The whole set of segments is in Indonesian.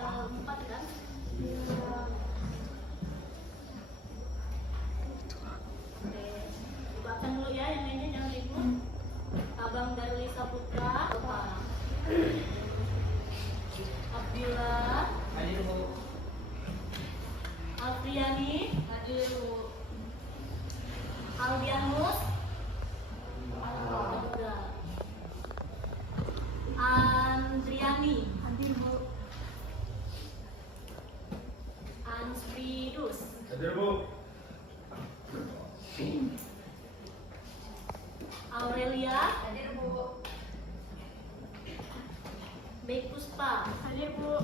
4 kan? Oke, bukakan dulu ya yang lainnya, jangan ribut. Abang Darli Saputra, Abdillah, Hadir Bu. Alfriani, Hadir Bu. Aldianus, juga. Andriani, Hadir Bu. Anspridus, Hadir Bu. Aurelia, Hadir Bu. Puspa, Hadir Bu.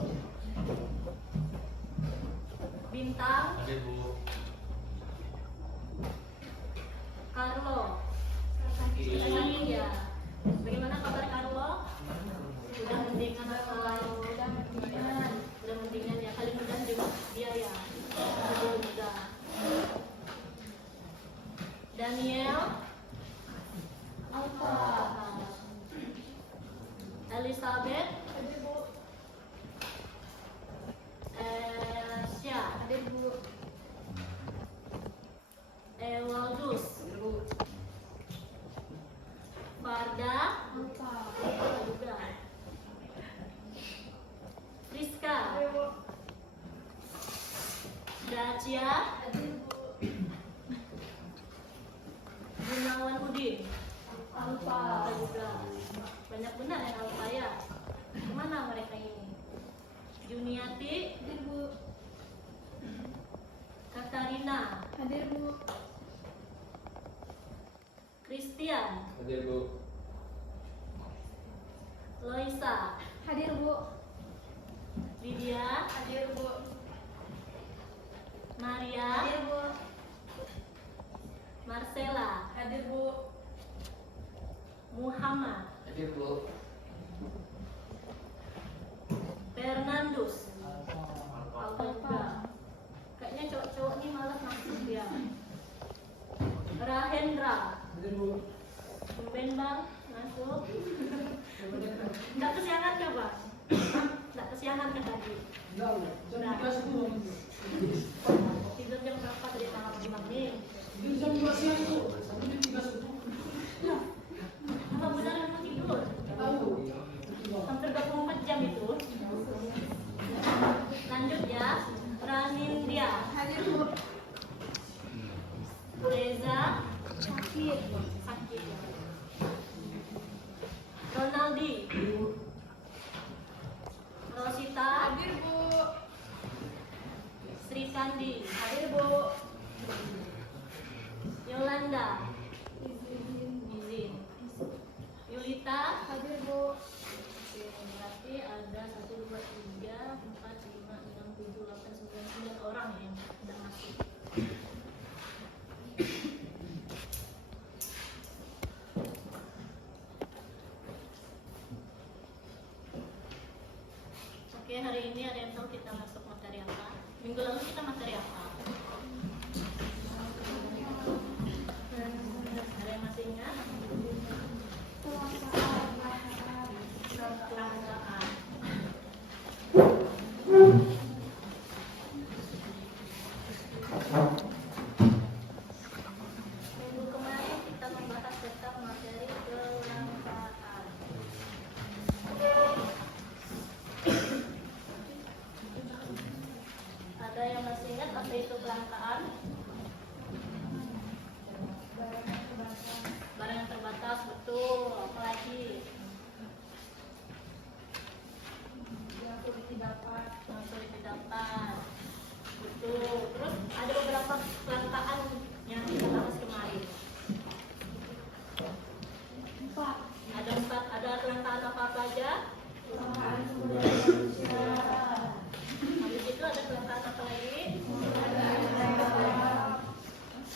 Bintang, Hadir Bu. Carlo. Ini ya. Bagaimana kabar Carlo? Udah mendingan atau Udah mendingan. udah mendingan ya? Kali mudah dia ya. Belum juga. Daniel, Alfa. Elizabeth, Hadir Bu. Elsia, Hadir Bu. Ewaldus, Hadir Bu. Farda, Alfa. juga. Rizka, Hadir Bu. Dacia, Hadir Bu. Gunawan Udin, Alfa. juga. Banyak benar yang alfa ya. Kemana mereka ini? Juniati, Hadir Bu. Katarina, Hadir Bu. Christian, Hadir Bu. Loisa, Hadir Bu. Lydia, Hadir Bu. Maria, Hadir Bu. Marcela, Hadir Bu. Muhammad, Hadir Bu. Fernandus, Alfa. Alfa juga. Kayaknya cowok-cowok ini malas masuk ya. Rahendra, Hadir Bu. tumben bang, masuk. Nggak kesiangan kah bang? Nggak kesiangan kan tadi? Nggak. Tidur jam berapa tadi malam bang nih? Apa benar emang tidur? Hampir 24 jam itu. Lanjut ya. Ranindya, Hadir Bu. Reza, Sakit. sakit. Ronaldi, Rosita, Hadir Bu. Sri Kandi, Hadir Bu. Yolanda, Izin. izin. Yulita, Hadir Bu. oke, berarti ada 1, 2, 3, 4, 5, 6, 7, 8, 9 orang yang sudah masuk. Oke, hari ini ada yang tahu kita masuk materi apa? Minggu lalu kita materi apa? Ada yang masih ingat? Kelangkaan. Minggu kemarin kita membahas tentang materi kelangkaan. Ada yang masih ingat apa itu kelangkaan? Barang yang terbatas, betul. Apalagi yang sulit didapat, betul. Terus ada beberapa kelangkaan yang kita bahas kemarin. Ada 4. Ada kelangkaan apa aja? Habis itu ada kelangkaan apa lagi?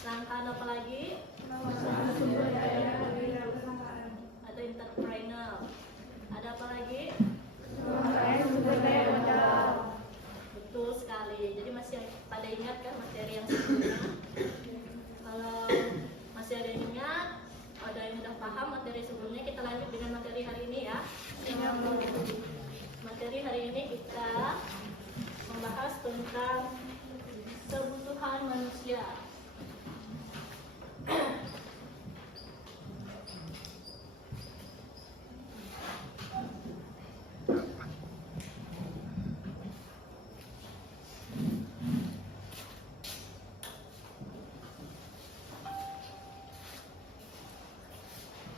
Kelangkaan apa lagi? Ada entrepreneur. Ada apa lagi? Betul sekali. Jadi masih pada ingat kan materi yang sebelumnya? Kalau masih ada yang ingat, ada yang udah paham materi sebelumnya, kita lanjut dengan materi hari ini ya. Materi hari ini kita membahas tentang kebutuhan manusia.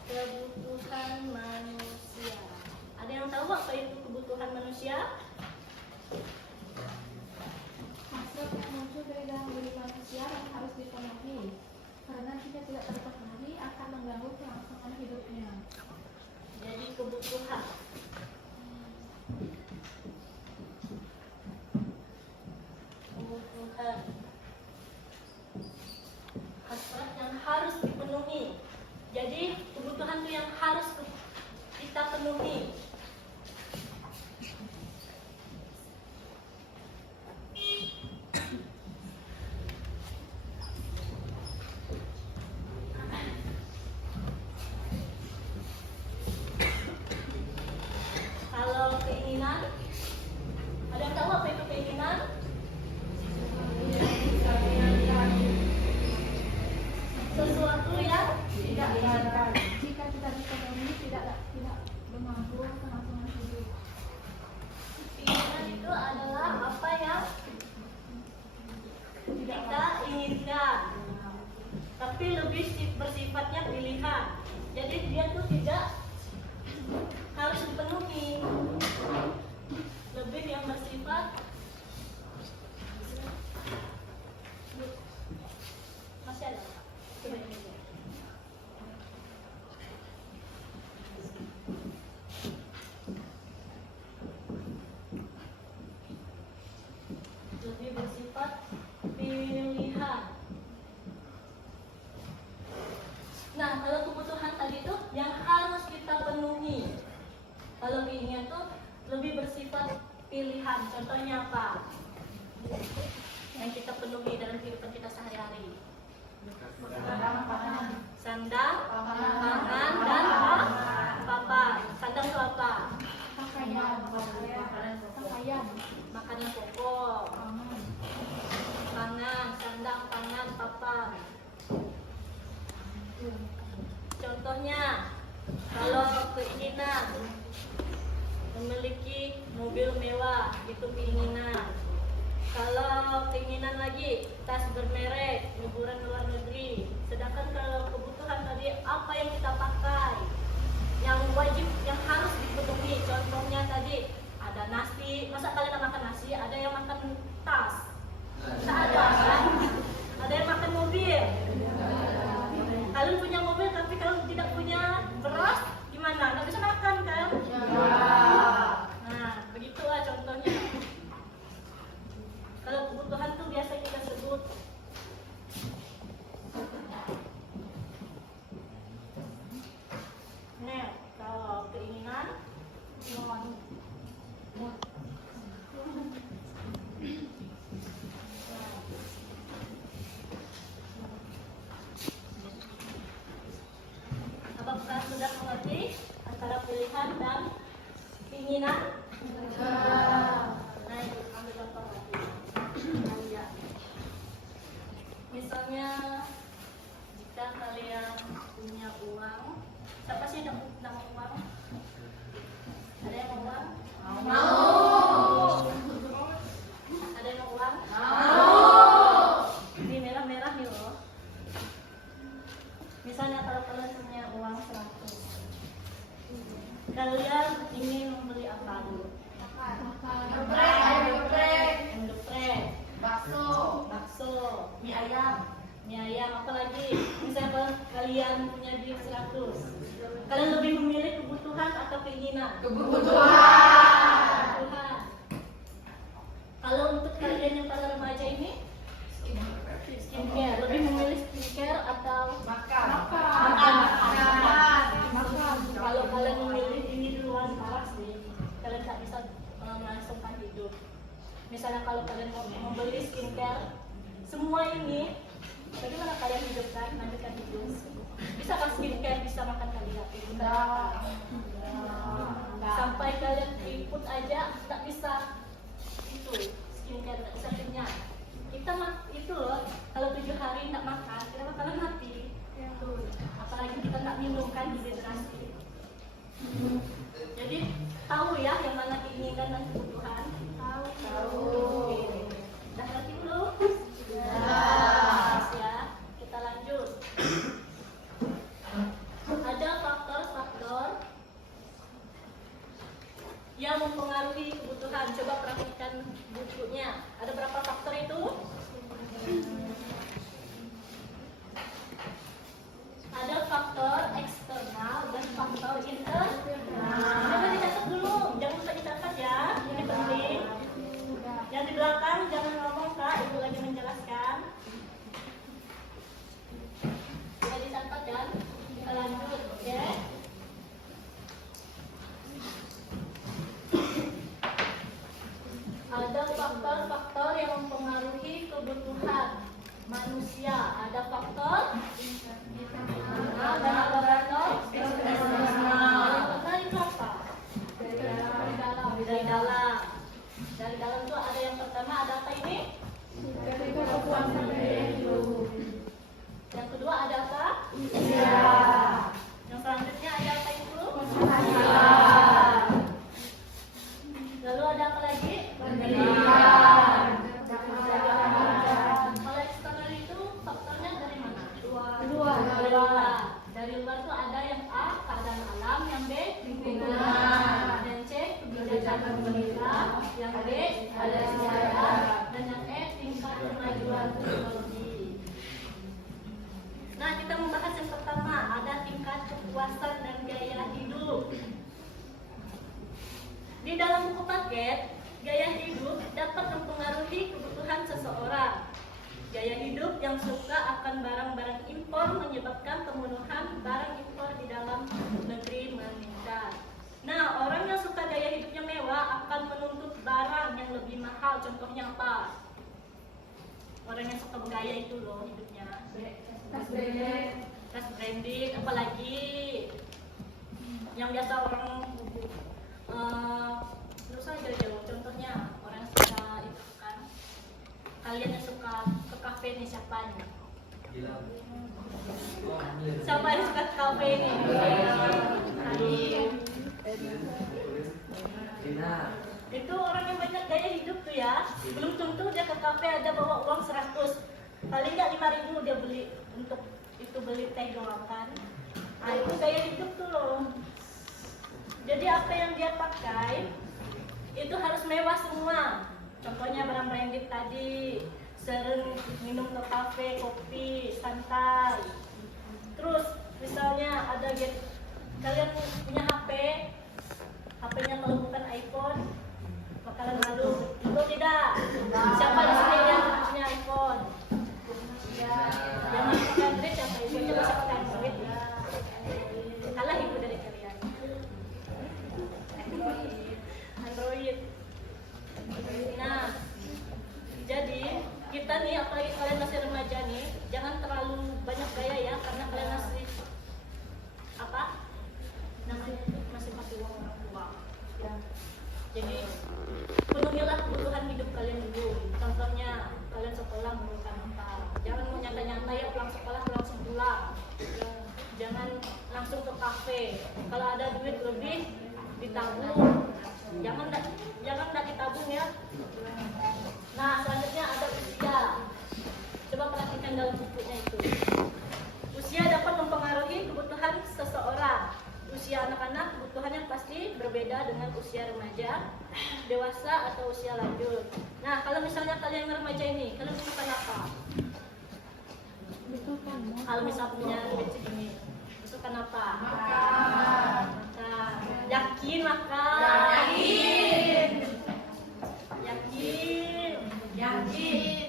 Kebutuhan manusia. Ada yang tahu apa itu kebutuhan manusia? Hasrat yang muncul dari dalam diri manusia yang harus dipenuhi. Karena jika tidak terpenuhi akan mengganggu kelangsungan hidupnya. Jadi kebutuhan. Kebutuhan. Hasrat yang harus dipenuhi. Jadi kebutuhan itu yang harus kita penuhi. Kalau keinginan, ada yang tahu apa itu keinginan? Sesuatu yang Tidak diinginkan. Jika tidak dipenuhi tidak mengganggu kelangsungan hidup. keinginan itu adalah apa yang kita inginkan, tapi lebih bersifatnya pilihan. Jadi dia tuh tidak harus dipenuhi, lebih yang bersifat masih ada Pak? Coba ini. Lebih bersifat pilihan. Nah, kalau kebutuhan tadi itu yang harus kita penuhi. Kalau keinginan tuh lebih bersifat pilihan. Contohnya apa? Yang kita penuhi dalam kehidupan kita sehari-hari. Sandang, pangan, dan papan. Sandang itu apa? Pakaian. Makanan pokok. Pangan, sandang, pangan, papan. Contohnya, kalau keinginan memiliki mobil mewah, itu keinginan. Kalau keinginan lagi, tas bermerek, liburan ke luar negeri. Sedangkan kalau kebutuhan tadi, apa yang kita pakai, yang wajib, yang harus dipenuhi. Contohnya tadi, ada nasi. Masa kalian makan nasi? Ada yang makan tas? Tidak ada kan? Ada yang makan mobil? Kalian punya mobil tapi kalau tidak punya beras, gimana? Nggak bisa makan kan? Nah, begitulah contohnya. Kalau kebutuhan tuh biasa kita sebut kalau keinginan apakah sudah mengerti antara pilihan dan keinginan? Nah, ambil contoh lagi. Misalnya, jika kalian punya uang, siapa sih yang mau uang? Ada yang mau uang? Mau. Ada yang mau uang? Mau. Ini merah-merah nih loh. Misalnya kalau kalian punya uang 100, kalian ingin membeli apa dulu? Geprek, bakso, mie ayam, apa lagi? Misalnya kalian punya duit 100, kalian lebih memilih kebutuhan atau keinginan? Kebutuhan. Kalau untuk kalian yang para remaja ini, skincare, lebih memilih skincare atau makan? Kalau kalian memilih ini duluan salah sih, kalian tak bisa melangsungkan hidup. Misalnya kalau kalian mau membeli skincare, semua ini, bagaimana kalian hidupkan, lanjutkan hidup? Bisa kan skincare bisa makan kalian? Sampai kalian keriput aja tak bisa itu skincare satunya. Kita itu loh, kalau 7 hari nggak makan, kita bakalan mati. Tuh, apalagi kita nggak minum kan dehidrasi. Jadi tahu ya yang mana keinginan dan kebutuhan. Tahu. Oke. Udah ngerti belum? Ya. Kita lanjut. Ada faktor-faktor yang mempengaruhi kebutuhan. Coba perhatikan bukunya. Ada berapa faktor itu? Ada faktor eksternal dan faktor internal. Coba dicatat dulu, jangan lupa dicatat ya. Ini penting. Yang di belakang jangan ngomong Kak, Ibu lagi menjelaskan. Sudah dicatat kan? Kita lanjut, oke? Ada faktor-faktor yang mempengaruhi kebutuhan manusia. Ada faktor dan ada faktor eksternal. Dari apa? Dari dalam. Dari dalam itu ada yang pertama, ada apa ini? Yang kedua ada apa? Yang selanjutnya ada apa itu? Lalu ada apa lagi? Kalau eksternal itu faktornya dari mana? Dari luar tuh ada yang A, keadaan alam, yang B, lingkungan, dan C, kebijakan pemerintah, yang D, ada sejarah, dan yang E, tingkat kemajuan teknologi. Nah, kita membahas yang pertama, ada tingkat kepuasan dan gaya hidup. Di dalam buku paket, gaya hidup dapat mempengaruhi kebutuhan seseorang. Gaya hidup yang suka akan barang-barang impor menyebabkan pemenuhan barang impor di dalam negeri meningkat. Nah, orang yang suka gaya hidupnya mewah akan menuntut barang yang lebih mahal. Contohnya apa? Orang yang suka bergaya itu loh hidupnya. Tas branded, apalagi yang biasa orang terus aja jauh. Contohnya orang yang suka itu kan. Kalian yang suka ke kafe nih siapa nih? Siapa yang suka ke kafe nih? Itu orang yang banyak gaya hidup tuh ya. Belum tentu dia ke kafe ada bawa uang 100. Paling nggak 5.000 dia beli untuk itu beli teh doang kan. Nah, itu gaya hidup tuh loh. Jadi apa yang dia pakai itu harus mewah semua. Contohnya barang branded tadi, sering minum ke kafe, kopi, santai. Terus misalnya ada kalian punya HP, HP-nya kalau bukan iPhone, bakalan malu. Itu tidak. Siapa di sini yang punya iPhone? Ya, yang masih pakai Android siapa? Ibunya masih pakai Android ya. Kalah ibu dari kalian. Android. Nah, jadi kita nih, apalagi kalian masih remaja nih, jangan terlalu banyak gaya ya, karena kalian masih apa? Masih pakai uang orang tua. Ya. Jadi penuhilah kebutuhan hidup kalian dulu. Contohnya kalian sekolah memerlukan apa? Jangan mau nyantai-nyantai ya pulang sekolah langsung pulang. Jangan langsung ke kafe. Kalau ada duit lebih ditabung. Jangan nggak ditabung ya. Nah, selanjutnya ada usia. Coba perhatikan dalam bukunya itu. Usia dapat mempengaruhi kebutuhan seseorang. Usia anak-anak kebutuhannya pasti berbeda dengan usia remaja, dewasa atau usia lanjut. Nah, kalau misalnya kalian remaja ini, kalian butuhkan apa? Kalau misalnya punya duit segini, butuhkan apa? Makan. Yakin makan. Yakin.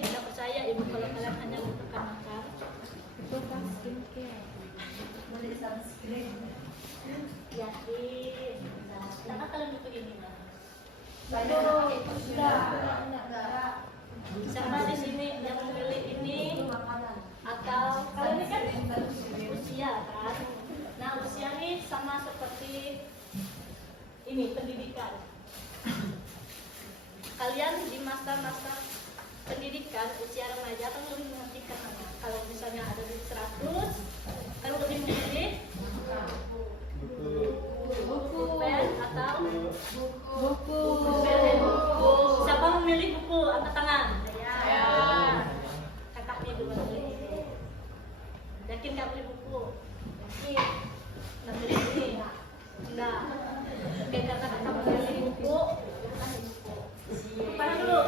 Tidak percaya ibu kalau kalian hanya butuhkan makan. Butuhkan skincare. Boleh sunscreen. Yakin. Nah, kalian butuh ini lah. Siapa di sini yang memilih ini? Atau kalau ini kan usia kan? Nah, usia ini sama seperti ini pendidikan. kalian di masa-masa pendidikan usia remaja kan lebih menghentikan anak. Kalau misalnya ada duit 100, kan lebih memilih buku, pen atau Buku. pen dan buku. Siapa memilih buku? Angkat tangan. Ya. Kakaknya juga milih. Yakin nggak beli buku? Yakin. Nggak beli ini? Enggak. Oke, karena kakak memilih buku, kasih buku. Tangan dulu.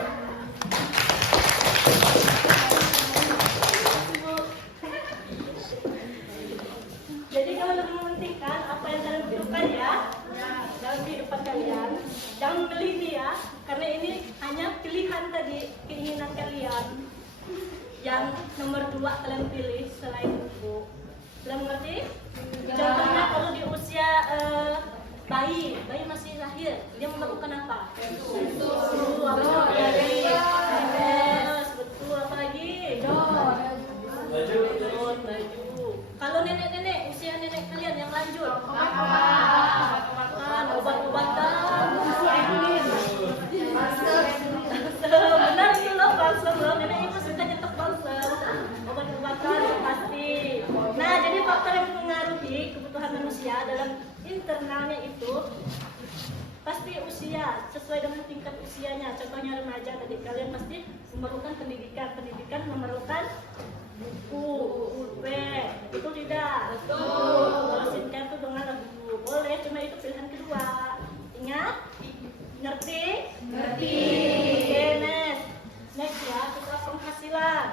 Jadi kalau lebih mementingkan apa yang kalian butuhkan ya dalam kehidupan kalian, jangan membeli ini ya, karena ini hanya pilihan tadi, keinginan kalian. Yang nomor 2 kalian pilih selain buku. Kalian mengerti? Contohnya kalau di usia bayi masih lahir, dia memerlukan apa? Betul, apalagi? Betul, apalagi? Betul, baju. Kalau nenek-nenek, usia nenek kalian yang lanjut, obat-obatan, benar itu loh, balsam loh. Nenek ibu suka nyetok balsam, obat-obatan pasti. Nah, jadi faktor yang mempengaruhi kebutuhan manusia dalam internalnya itu pasti usia, sesuai dengan tingkat usianya. Contohnya remaja tadi, kalian pasti memerlukan pendidikan memerlukan buku, pulpen, betul tidak? Betul. Kalau skincare itu dengan lagu, boleh, cuma itu pilihan kedua. Ingat? Ngerti? Ngerti. Oke, next ya, kita penghasilan.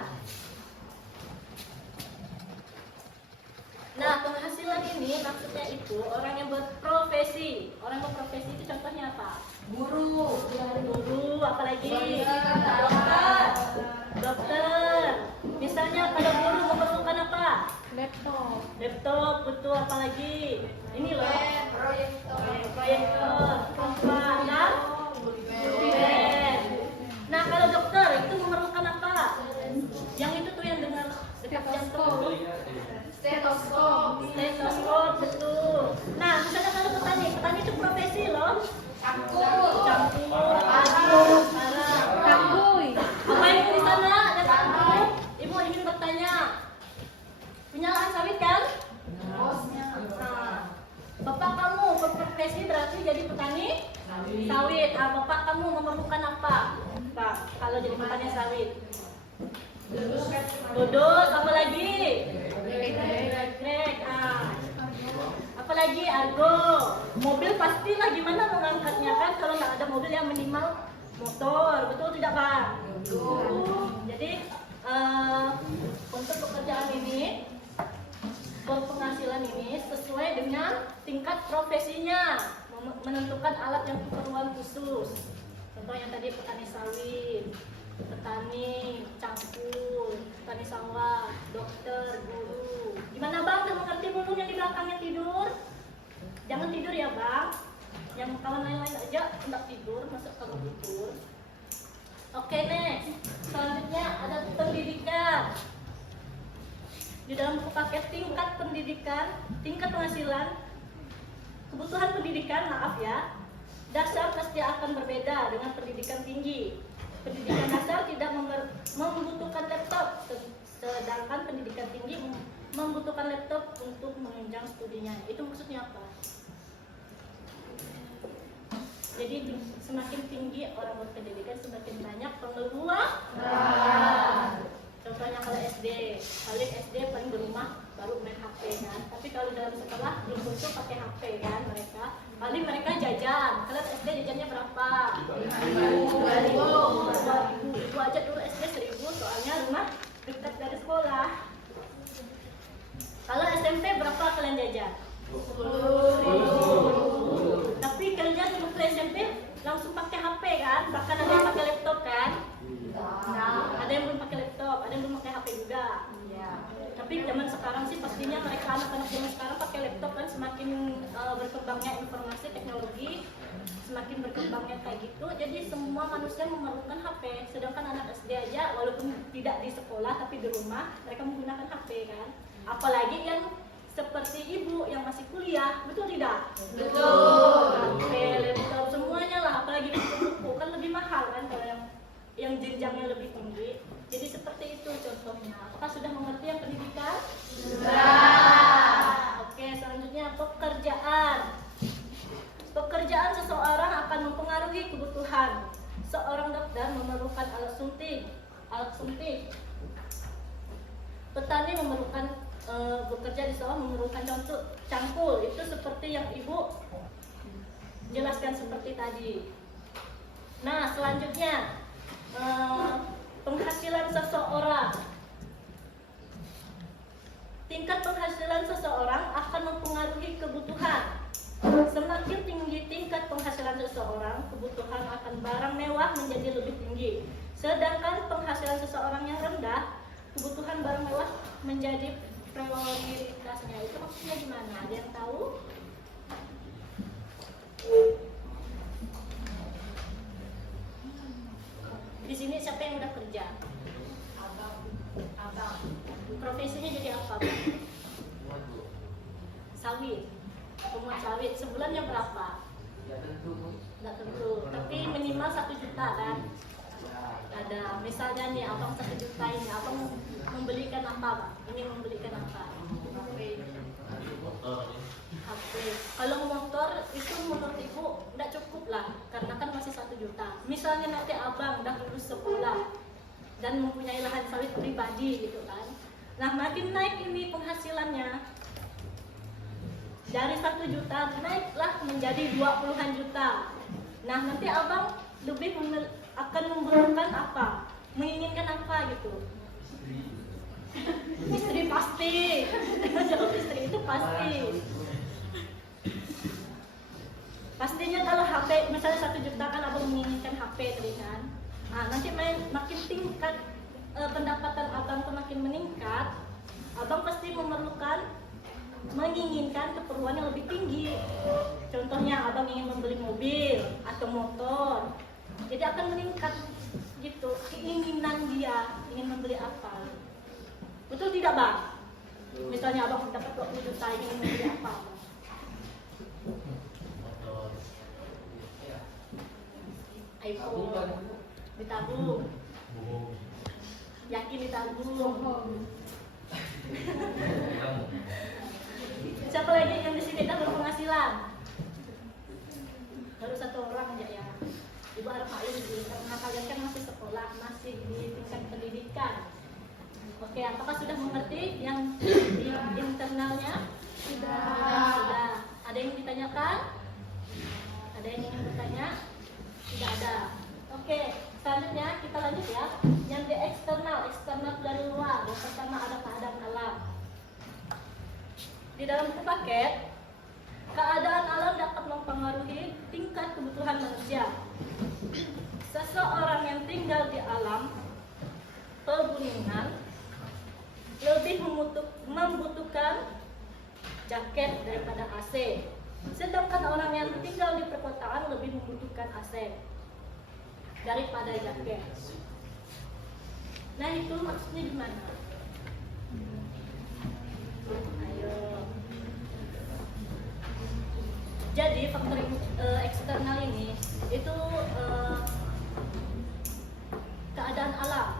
Nah, penghasilan ini maksudnya itu orang yang berprofesi. Orang yang berprofesi itu contohnya apa? Guru, apalagi? Dokter. Misalnya kalau guru memerlukan apa? Laptop, betul, apalagi? Ini loh. Proyektor, kompas, dan pulpen. Nah, kalau dokter itu memerlukan apa? Yang itu tuh yang dengar dekat jantung. Stetoskop, betul. Nah, misalnya kalau petani itu profesi loh. Campur, Kangkuy. apa yang di sana? Ada kangkuy. Ibu ingin bertanya, punya lahan sawit kan? Nah, bapak kamu berprofesi berarti jadi petani sawit. Ah, bapak kamu memerlukan apa? Pak, kalau jadi petani sawit. Duduk, apa lagi? Grek, apalagi argo, mobil pastilah gimana mengangkatnya kan kalau nggak ada mobil yang minimal motor, betul tidak Pak? Jadi untuk pekerjaan ini, penghasilan ini sesuai dengan tingkat profesinya, menentukan alat yang keperluan khusus. Contoh yang tadi petani sawit, petani campur, petani sawah, dokter, guru. Gimana Bang? Kamu ngerti belum yang di belakangnya tidur? Jangan tidur ya Bang. Yang kawan lain-lain aja enggak tidur, masa kamu tidur? Oke next. Selanjutnya ada pendidikan. Di dalam buku paket tingkat pendidikan, tingkat penghasilan, kebutuhan pendidikan, maaf ya, dasar pasti akan berbeda dengan pendidikan tinggi. Pendidikan dasar tidak membutuhkan laptop, sedangkan pendidikan tinggi membutuhkan laptop untuk menunjang studinya. Itu maksudnya apa? Jadi semakin tinggi orang berpendidikan, semakin banyak pengeluaran. Contohnya kalau SD, kalian SD paling di rumah baru main HP kan. Tapi kalau dalam sekolah belum tentu pakai HP kan mereka. Paling mereka jajan. Kalian SD jajannya berapa? 2.000. Ibu aja dulu SD 1.000 soalnya rumah dekat dari sekolah. Kalau SMP berapa kalian jajan? 10.000. Tapi kalian waktu SMP langsung pakai HP kan? Bahkan ada yang pakai laptop kan? Ada yang belum pakai laptop, ada yang belum pakai HP juga. Tapi zaman sekarang sih pastinya mereka anak-anak zaman sekarang pakai laptop kan, semakin berkembangnya informasi teknologi, semakin berkembangnya kayak gitu. Jadi semua manusia memerlukan HP. Sedangkan anak SD aja walaupun tidak di sekolah tapi di rumah mereka menggunakan HP kan. Apalagi yang seperti ibu yang masih kuliah, betul tidak? Betul. HP, laptop, semuanya lah. Apalagi buku kan lebih mahal kan kalau yang jenjangnya lebih tinggi. Jadi seperti itu contohnya. Apakah sudah mengerti yang pendidikan? Sudah. Oke, selanjutnya pekerjaan. Pekerjaan seseorang akan mempengaruhi kebutuhan. Seorang dokter memerlukan alat suntik. Petani memerlukan bekerja di sawah memerlukan contoh cangkul. Itu seperti yang Ibu jelaskan seperti tadi. Nah, selanjutnya penghasilan seseorang. Tingkat penghasilan seseorang akan mempengaruhi kebutuhan. Semakin tinggi tingkat penghasilan seseorang, kebutuhan akan barang mewah menjadi lebih tinggi. Sedangkan penghasilan seseorang yang rendah, kebutuhan barang mewah menjadi prioritasnya. Itu maksudnya gimana? Ada yang tahu? Di sini siapa yang udah kerja? Abang. Profesinya jadi apa, Bang? Sawit. Pemuat sawit. Sebulannya berapa? Nggak tentu. Tapi minimal 1 juta kan? Ada. Misalnya nih, abang 1 juta ini, abang membelikan apa, Bang? Ini membelikan apa? HP. Kalau motor itu menurut Ibu nggak cukup lah, karena kan masih 1 juta. Misalnya nanti abang udah lulus sekolah dan mempunyai lahan sawit pribadi gitu kan. Nah, makin naik ini penghasilannya. Dari 1 juta naiklah menjadi 20-an juta. Nah, nanti abang lebih akan membutuhkan apa? Menginginkan apa gitu? Istri pasti. Jawab istri itu pasti. Pastinya kalau HP misalnya 1 juta kan abang menginginkan HP tadi kan. Nah, nanti makin tingkat pendapatan abang semakin meningkat, abang pasti menginginkan keperluan yang lebih tinggi. Contohnya abang ingin membeli mobil atau motor, jadi akan meningkat gitu keinginan dia ingin membeli apa. Betul tidak, Bang? Misalnya abang dapat 20 juta ingin membeli apa? iPhone. Ditabung. Yakin ditabung. Siapa lagi yang di sini tak berpenghasilan? Baru 1 orang aja ya. Ibu harap maklum sih, karena kalian kan masih sekolah, masih di tingkat pendidikan. Oke, apakah sudah mengerti yang internalnya? Sudah. Ada yang ditanyakan? Ada yang ingin bertanya? Tidak ada. Oke, selanjutnya kita lanjut ya. Yang di eksternal dari luar. Yang pertama ada keadaan alam. Di dalam buku paket, keadaan alam dapat mempengaruhi tingkat kebutuhan manusia. Seseorang yang tinggal di alam pegunungan lebih membutuhkan jaket daripada AC. Sedangkan orang yang tinggal di perkotaan lebih membutuhkan AC daripada jaket. Nah, itu maksudnya gimana? Ayo. Jadi faktor eksternal ini itu keadaan alam.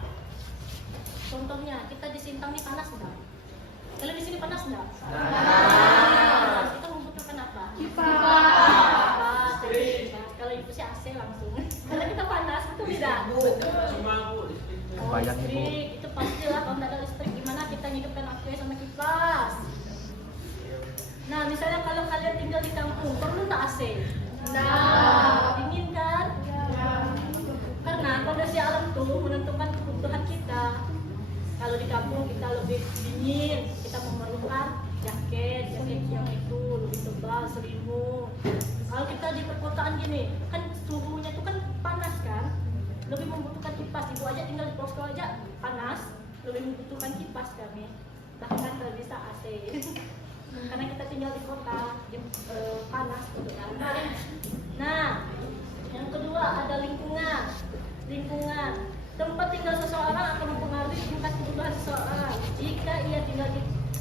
Contohnya kita di Sintang ini panas enggak? Kalian di sini panas enggak? Panas. Kita membutuhkan apa? Kipas. Jadi kalau itu sih AC langsung. Kalau kita panas itu beda. Listrik itu pastilah, kalau tidak ada listrik gimana kita hidupkan AC sama kipas. Nah, misalnya kalau kalian tinggal di kampung, perlu nggak AC? Nah, dingin kan? Karena kondisi alam tuh menentukan kebutuhan kita. Kalau di kampung kita lebih dingin, kita memerlukan jaket yang itu lebih tebal, selimut. Kalau kita di perkotaan gini, kan suhunya tuh kan panas kan? Lebih membutuhkan kipas. Ibu aja tinggal di posko aja panas, lebih membutuhkan kipas kami. Bahkan kalau bisa AC. Karena kita tinggal di kota, panas gitu kan. Nah, yang kedua ada lingkungan. Tempat tinggal seseorang akan mempengaruhi tingkat kebutuhan seseorang. Jika ia tinggal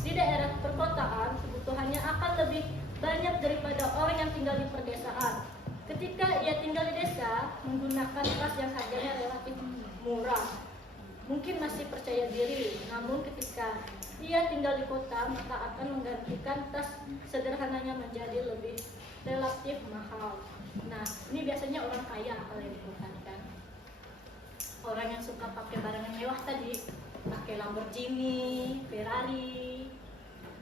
di daerah perkotaan, kebutuhannya akan lebih banyak daripada orang yang tinggal di pedesaan. Ketika ia tinggal di desa, menggunakan tas yang harganya relatif murah, mungkin masih percaya diri. Namun ketika ia tinggal di kota, maka akan menggantikan tas sederhananya menjadi lebih relatif mahal. Nah, ini biasanya orang kaya kalau yang di kota kan. Orang yang suka pakai barang yang mewah tadi, pakai Lamborghini, Ferrari,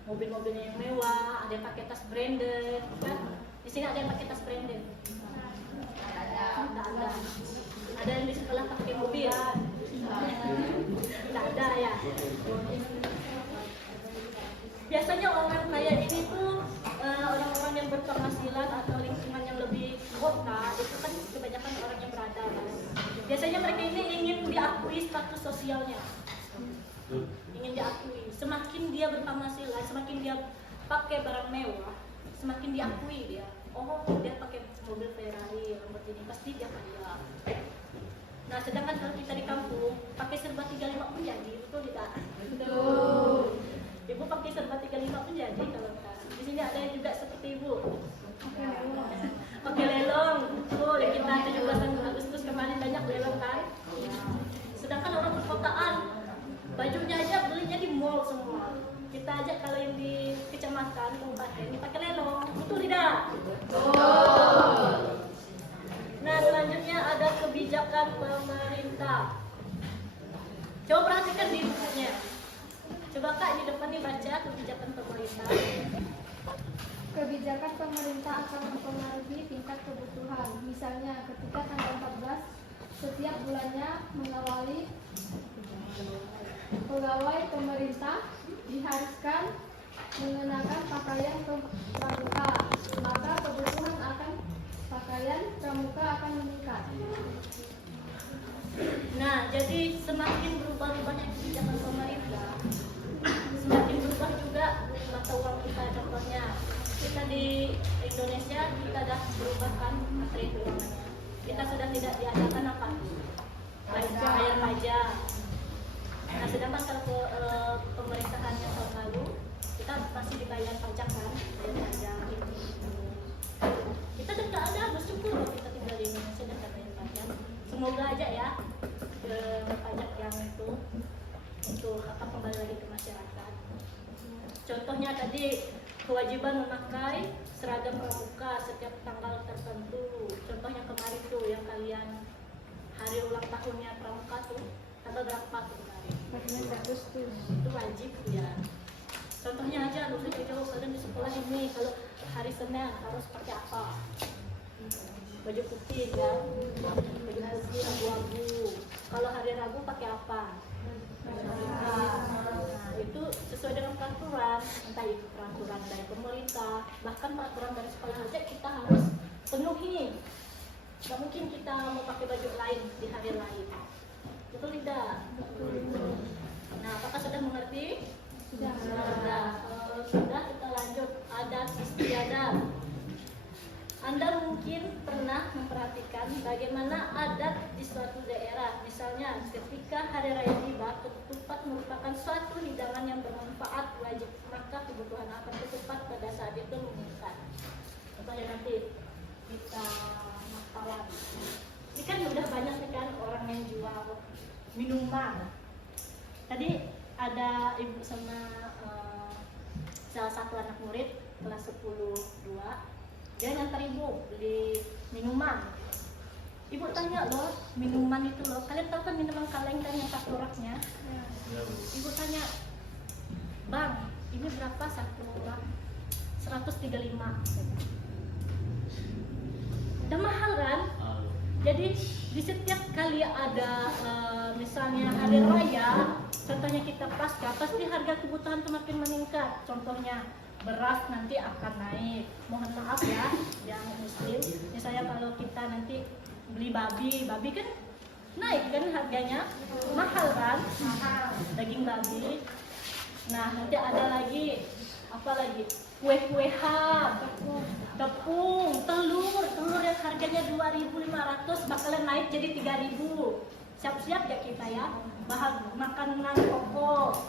mobil-mobilnya yang mewah, ada yang pakai tas branded, kan? Di sini ada yang pakai tas branded. Tidak ada. Ada yang di sekolah pakai mobil. Tidak ada ya. Biasanya orang kaya ini tuh orang-orang yang berpenghasilan atau lingkungan yang lebih kota, itu kan kebanyakan orang yang berada. Kan? Biasanya mereka ini ingin diakui status sosialnya. Ingin diakui. Semakin dia berpenghasilan, semakin dia pakai barang mewah, semakin diakui dia. Oh, dia pakai mobil Ferrari, Lamborghini, pasti dia kaya. Nah, sedangkan kalau kita di kampung pakai serba 35 pun jadi, betul tidak? Betul. Ibu pakai serba 35 pun jadi kalau kan. Di sini ada yang juga seperti ibu. Pakai lelong. Betul, kita 17 Agustus kemarin banyak lelong kan. Sedangkan orang perkotaan bajunya aja belinya di mall semua. Kita aja kalau yang di kecamatan, kabupaten, ini pakai lelong. Betul tidak? Betul. Nah, selanjutnya ada kebijakan pemerintah. Coba perhatikan di bukunya. Coba Kak di depan nih baca kebijakan pemerintah. Kebijakan pemerintah akan mempengaruhi tingkat kebutuhan. Misalnya, ketika tanggal 14 setiap bulannya pegawai pemerintah diharuskan mengenakan pakaian pramuka, maka kebutuhan akan pakaian pramuka akan meningkat. Nah, jadi semakin berubah-ubahnya kebijakan pemerintah, semakin berubah juga mata uang kita. Contohnya, kita di Indonesia kita sudah berubah kan materi keuangannya. Kita sudah tidak diadakan apa? Bayar pajak. Nah, sedangkan kalau pemerintahan yang tahun lalu kita pasti dibayar pajak kan, bayar pajak. Kita tidak ada, bersyukur loh kita tinggal di Indonesia dan tidak bayar pajak. Semoga aja ya pajak yang itu untuk kembali lagi ke masyarakat. Contohnya tadi kewajiban memakai seragam pramuka setiap tanggal tertentu. Contohnya kemarin tuh yang kalian hari ulang tahunnya pramuka tuh tanggal berapa tuh kemarin? 14 Agustus. Itu wajib ya. Contohnya aja lu jauh kalian di sekolah ini kalau hari Senin harus pakai apa? Baju putih kan? Baju putih abu-abu. Kalau hari Rabu pakai apa? Nah, itu sesuai dengan peraturan, entah itu peraturan dari pemerintah, bahkan peraturan dari sekolah aja kita harus penuhi. Nggak mungkin kita mau pakai baju lain di hari lain. Betul tidak? Nah, apakah sudah mengerti? Sudah. Sudah, kita lanjut. Adat istiadat. Anda mungkin pernah memperhatikan bagaimana adat di suatu daerah. Misalnya, ketika hari raya tiba, ketupat merupakan suatu hidangan yang bermanfaat wajib, maka kebutuhan akan ketupat pada saat itu meningkat. Contohnya nanti kita Natalan. Ini kan udah banyak nih kan orang yang jual minuman. Tadi ada ibu sama salah satu anak murid kelas 10-2. Dia ngantar ibu beli minuman. Ibu tanya loh, minuman itu loh, kalian tahu kan minuman kaleng kan yang satu raknya? Ibu tanya, bang, ini berapa satu rak? 135. Udah mahal kan? Jadi di setiap kali ada misalnya hari raya, contohnya kita pasca, pasti harga kebutuhan semakin meningkat. Contohnya beras nanti akan naik. Mohon maaf ya, yang muslim. Misalnya kalau kita nanti beli babi kan naik kan harganya, mahal kan? Daging babi. Nah nanti ada lagi apa lagi? Kue-kuehan, tepung, telur yang harganya 2.500 bakalan naik jadi 3.000. Siap-siap ya kita ya, bahan makanan pokok.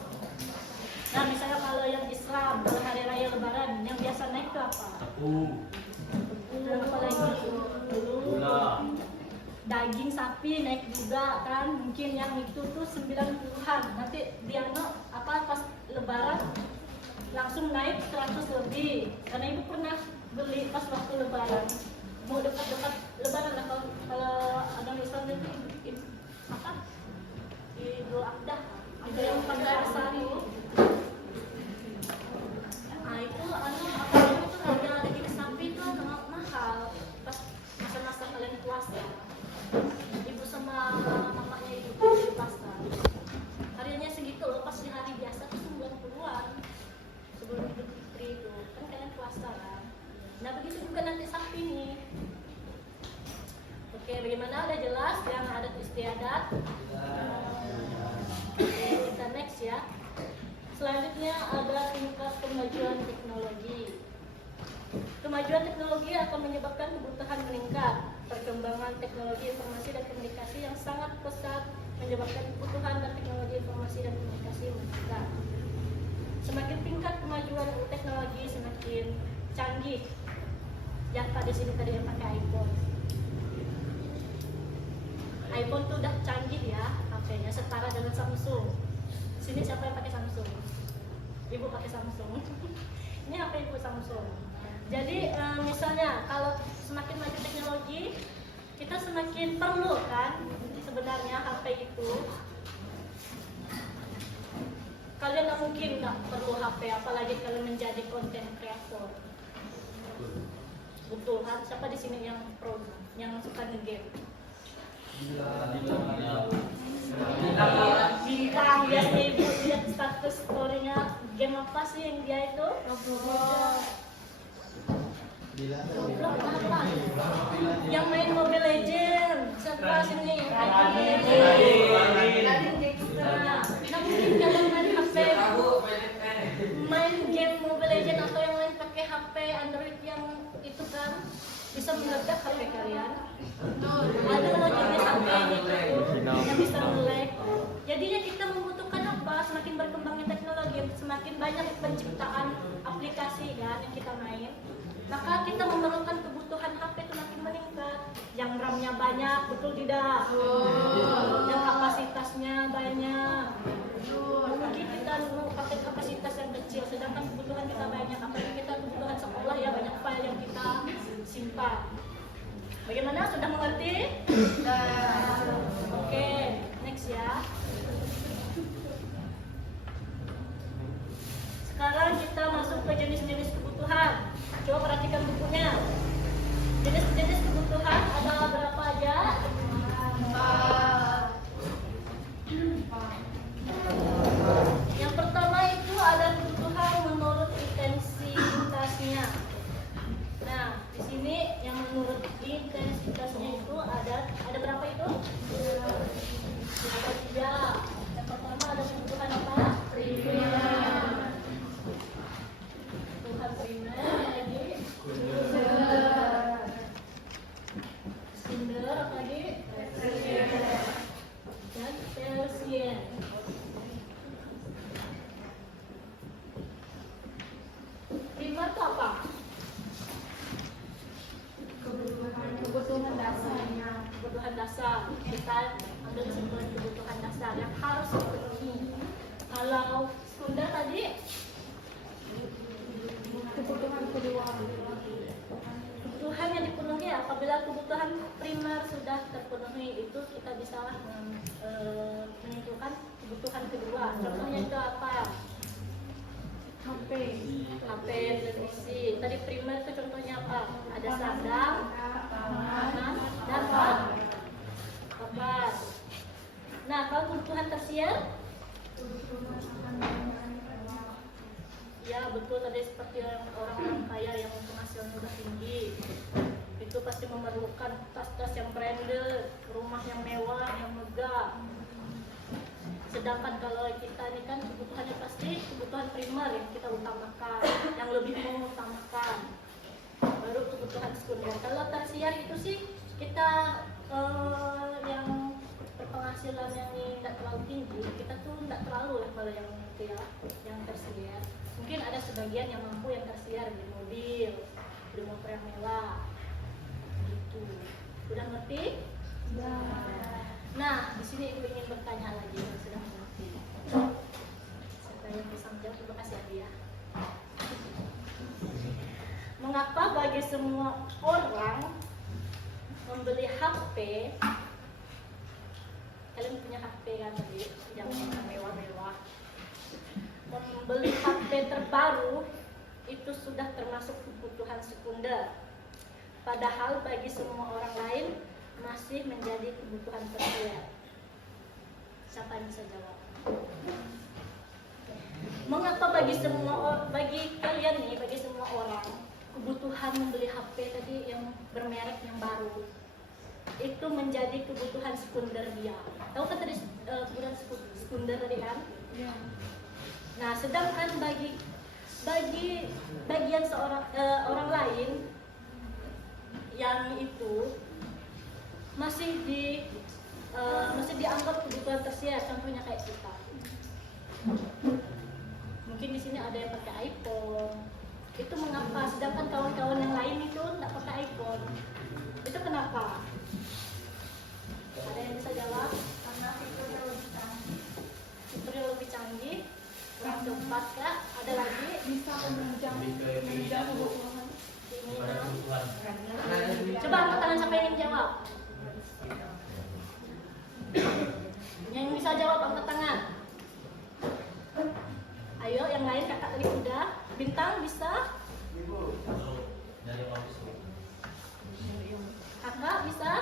Nah misalnya kalau yang Islam, kalau hari raya lebaran yang biasa naik itu apa? Tepung. apalagi dulu daging sapi naik juga kan, mungkin yang itu tuh 90-an, nanti dia pas lebaran langsung naik 100 lebih, karena ibu pernah beli pas waktu lebaran, mau dekat-dekat lebaran lah, kalau ada Islam itu Idul Adha itu yang pakai asari. Nah itu apalagi itu harga daging sapi itu mahal pas masa-masa kalian puasa. Ibu sama mamanya ibu di pasar. Harganya segitu loh, pas di hari biasa tuh 90-an. Sebelum Idul Fitri itu kan kalian puasa kan. Nah begitu juga nanti sapi nih. Oke, bagaimana, udah jelas yang adat istiadat? Oke, kita next ya. Selanjutnya ada tingkat kemajuan teknologi. Kemajuan teknologi akan menyebabkan kebutuhan meningkat. Perkembangan teknologi informasi dan komunikasi yang sangat pesat menyebabkan kebutuhan dan teknologi informasi dan komunikasi meningkat. Semakin tingkat kemajuan teknologi semakin canggih. Yang pada sini tadi yang pakai iPhone. iPhone tuh udah canggih ya, HP-nya setara dengan Samsung. Sini siapa yang pakai Samsung? Ibu pakai Samsung. Ini HP ibu Samsung. Jadi misalnya kalau semakin maju teknologi, kita semakin perlu kan sebenarnya HP itu. Kalian nggak mungkin nggak perlu HP, apalagi kalau menjadi content creator. Betul kan? Siapa di sini yang pro, yang suka nge-game? Bintang, biasanya ibu lihat status story-nya game apa sih yang dia itu? Roblox apa? Yang main Mobile Legends. Siapa sini? Nah, mungkin kalian main HP, main game Mobile Legends atau yang lain pakai HP Android yang itu kan bisa meledak HP kalian. Ada lagi sampai gitu yang bisa melek. Jadinya kita membutuhkan apa? Semakin berkembangnya teknologi, semakin banyak penciptaan aplikasi kan yang kita main, maka kita memerlukan kebutuhan HP itu makin meningkat. Yang RAM-nya banyak, betul tidak? Yang kapasitasnya banyak. Mungkin kita mau pakai kapasitas yang kecil, sedangkan kebutuhan kita banyak. Apalagi kita kebutuhan sekolah ya, banyak file yang kita simpan. Bagaimana? Sudah mengerti? Oke, next ya. Sekarang kita masuk ke jenis-jenis kebutuhan. Coba perhatikan bukunya. Jenis-jenis kebutuhan ada berapa aja? 4. Yang pertama itu ada kebutuhan menurut intensitasnya. Nah, di sini yang menurut intensitasnya itu ada berapa itu? Ada 3. Yang pertama ada kebutuhan apa? Primer. Kebutuhan primer lagi. Sekunder apa lagi? Dan tersier. Primer itu apa? Kebutuhan dasarnya. Kebutuhan dasar. Kita ambil sebuah kebutuhan dasar yang harus dipenuhi. Kalau sekunder tadi kebutuhan kedua. Kebutuhan yang dipenuhi apabila kebutuhan primer sudah terpenuhi, itu kita bisa menentukan kebutuhan kedua. Contohnya itu apa? HP, televisi. Tadi primer itu contohnya apa? Ada sandang, pangan, dan kabar. Nah, kalau kebutuhan tersier? Ya betul, tadi seperti orang kaya yang penghasilan udah tinggi, itu pasti memerlukan tas-tas yang branded, rumah yang mewah, yang megah. Sedangkan kalau kita ini kan kebutuhannya pasti kebutuhan primer yang kita utamakan, yang lebih mengutamakan, baru kebutuhan sekunder. Kalau tersier itu sih kita yang berpenghasilan yang tidak terlalu tinggi, kita tuh tidak terlalu lah kalau yang itu ya, yang tersier. Mungkin ada sebagian yang mampu yang tersier, beli mobil, beli motor yang mewah. itu. Udah ngerti? Ya. Nah, di sini ibu ingin bertanya lagi yang sudah mengerti. Siapa yang bisa menjawab? Terima kasih hadiah. Mengapa bagi semua orang membeli HP, kalian punya HP kan tadi, yang mewah-mewah, membeli HP terbaru itu sudah termasuk kebutuhan sekunder, padahal bagi semua orang lain masih menjadi kebutuhan tersier? Siapa yang bisa jawab? Mengapa bagi kalian nih, bagi semua orang, kebutuhan membeli HP tadi yang bermerek yang baru itu menjadi kebutuhan sekunder dia? Tahu kan tadi kebutuhan sekunder tadi kan? Ya. Nah, sedangkan bagi bagian orang lain yang itu masih dianggap kebutuhan tersier, contohnya kayak kita. Mungkin di sini ada yang pakai iPhone. Itu mengapa? Sedangkan kawan-kawan yang lain itu tidak pakai iPhone. Itu kenapa? Ada yang bisa jawab? Karena fiturnya lebih canggih. Fiturnya lebih canggih, kurang cepat kah? Ada lagi? Bisa menunjang kebutuhan. Coba angkat tangan siapa yang ingin jawab? Yang bisa jawab angkat tangan. Ayo, yang lain kakak tadi sudah. Bintang bisa? Kakak bisa?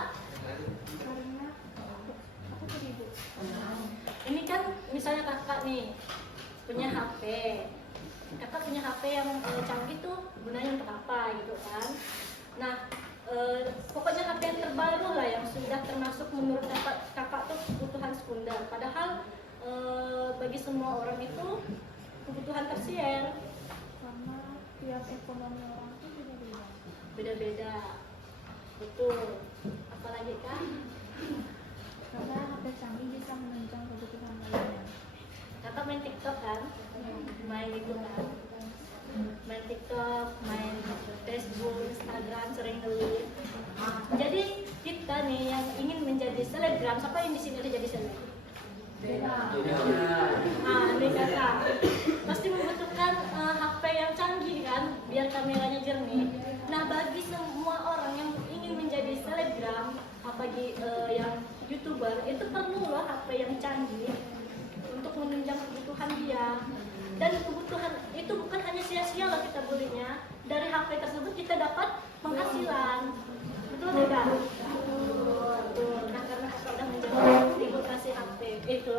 Karena apa tadi Bu? Ini kan misalnya kakak nih punya HP. Kakak punya HP yang canggih tuh gunanya untuk apa gitu kan? Nah, pokoknya HP yang terbaru lah yang sudah termasuk menurut kakak tuh kebutuhan sekunder. Padahal bagi semua orang itu kebutuhan tersier. Karena tiap ekonomi orang itu beda-beda. Beda-beda. Betul. Apalagi kan? Karena HP canggih bisa menunjang kebutuhan lainnya. Kakak main TikTok kan? Main itu kan? Main TikTok, main Facebook, Instagram, sering nulis. Jadi kita nih yang ingin menjadi selebgram, siapa yang di sini udah jadi seleb? Ini kakak pasti membutuhkan HP yang canggih kan, biar kameranya jernih. Nah, bagi semua orang yang ingin menjadi selebgram, apalagi yang YouTuber, itu perlu loh HP yang canggih untuk menunjang kebutuhan dia. Dan kebutuhan itu bukan hanya sia-sia loh kita belinya. Dari HP tersebut kita dapat penghasilan. Betul tidak? Betul. Nah, karena kakak udah menjawab, ibu kasih HP itu.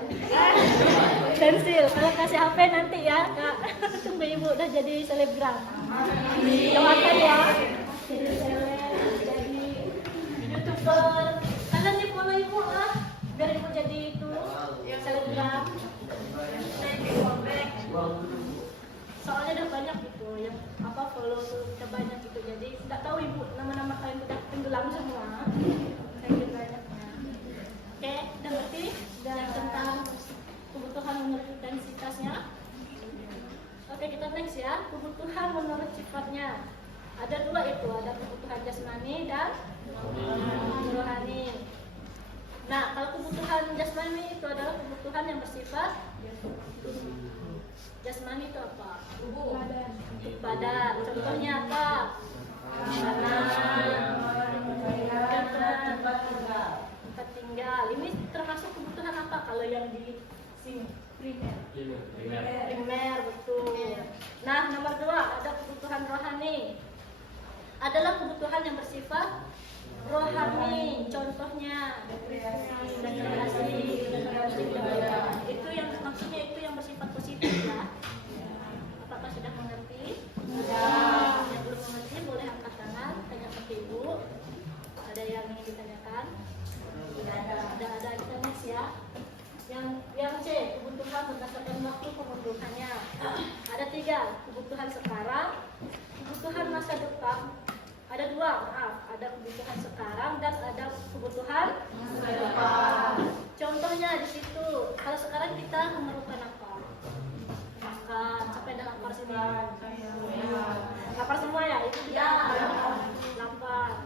Pensil, kalau kasih HP nanti ya kak. Tunggu ibu udah jadi selebgram. Doakan ya. Jadi seleb, jadi YouTuber. Kalian di follow ibu lah, biar ibu jadi itu selebgram. Soalnya udah banyak gitu yang follow tuh udah banyak gitu, jadi nggak tahu ibu nama-nama kalian udah tenggelam semua saking banyaknya. Oke, udah ngerti yang tentang kebutuhan menurut intensitasnya? Oke, kita next ya, kebutuhan menurut sifatnya. Ada dua itu, ada kebutuhan jasmani dan rohani. Nah, kalau kebutuhan jasmani itu adalah kebutuhan yang bersifat jasmani itu apa? Tubuh, badan. Contohnya apa? Tempat tinggal. Ini termasuk kebutuhan apa kalau yang di sini? Primer, betul. Nah, nomor dua ada kebutuhan rohani. Adalah kebutuhan yang bersifat rohani. Contohnya rekreasi. Itu yang maksudnya itu yang bersifat positif ya. Apakah sudah mengerti? Yang belum mengerti boleh angkat tangan, tanya ke ibu. Ada yang ingin ditanyakan? Ada kita next ya. Yang C, kebutuhan berdasarkan waktu kemundurannya. Ada 3, kebutuhan sekarang, kebutuhan masa depan. Ada 2, ada kebutuhan sekarang dan ada kebutuhan masa depan. Contohnya di situ, kalau sekarang kita memerlukan apa? Makan. Sampai ada lapar sini. Lapar semua ya? Itu dia. Lapar.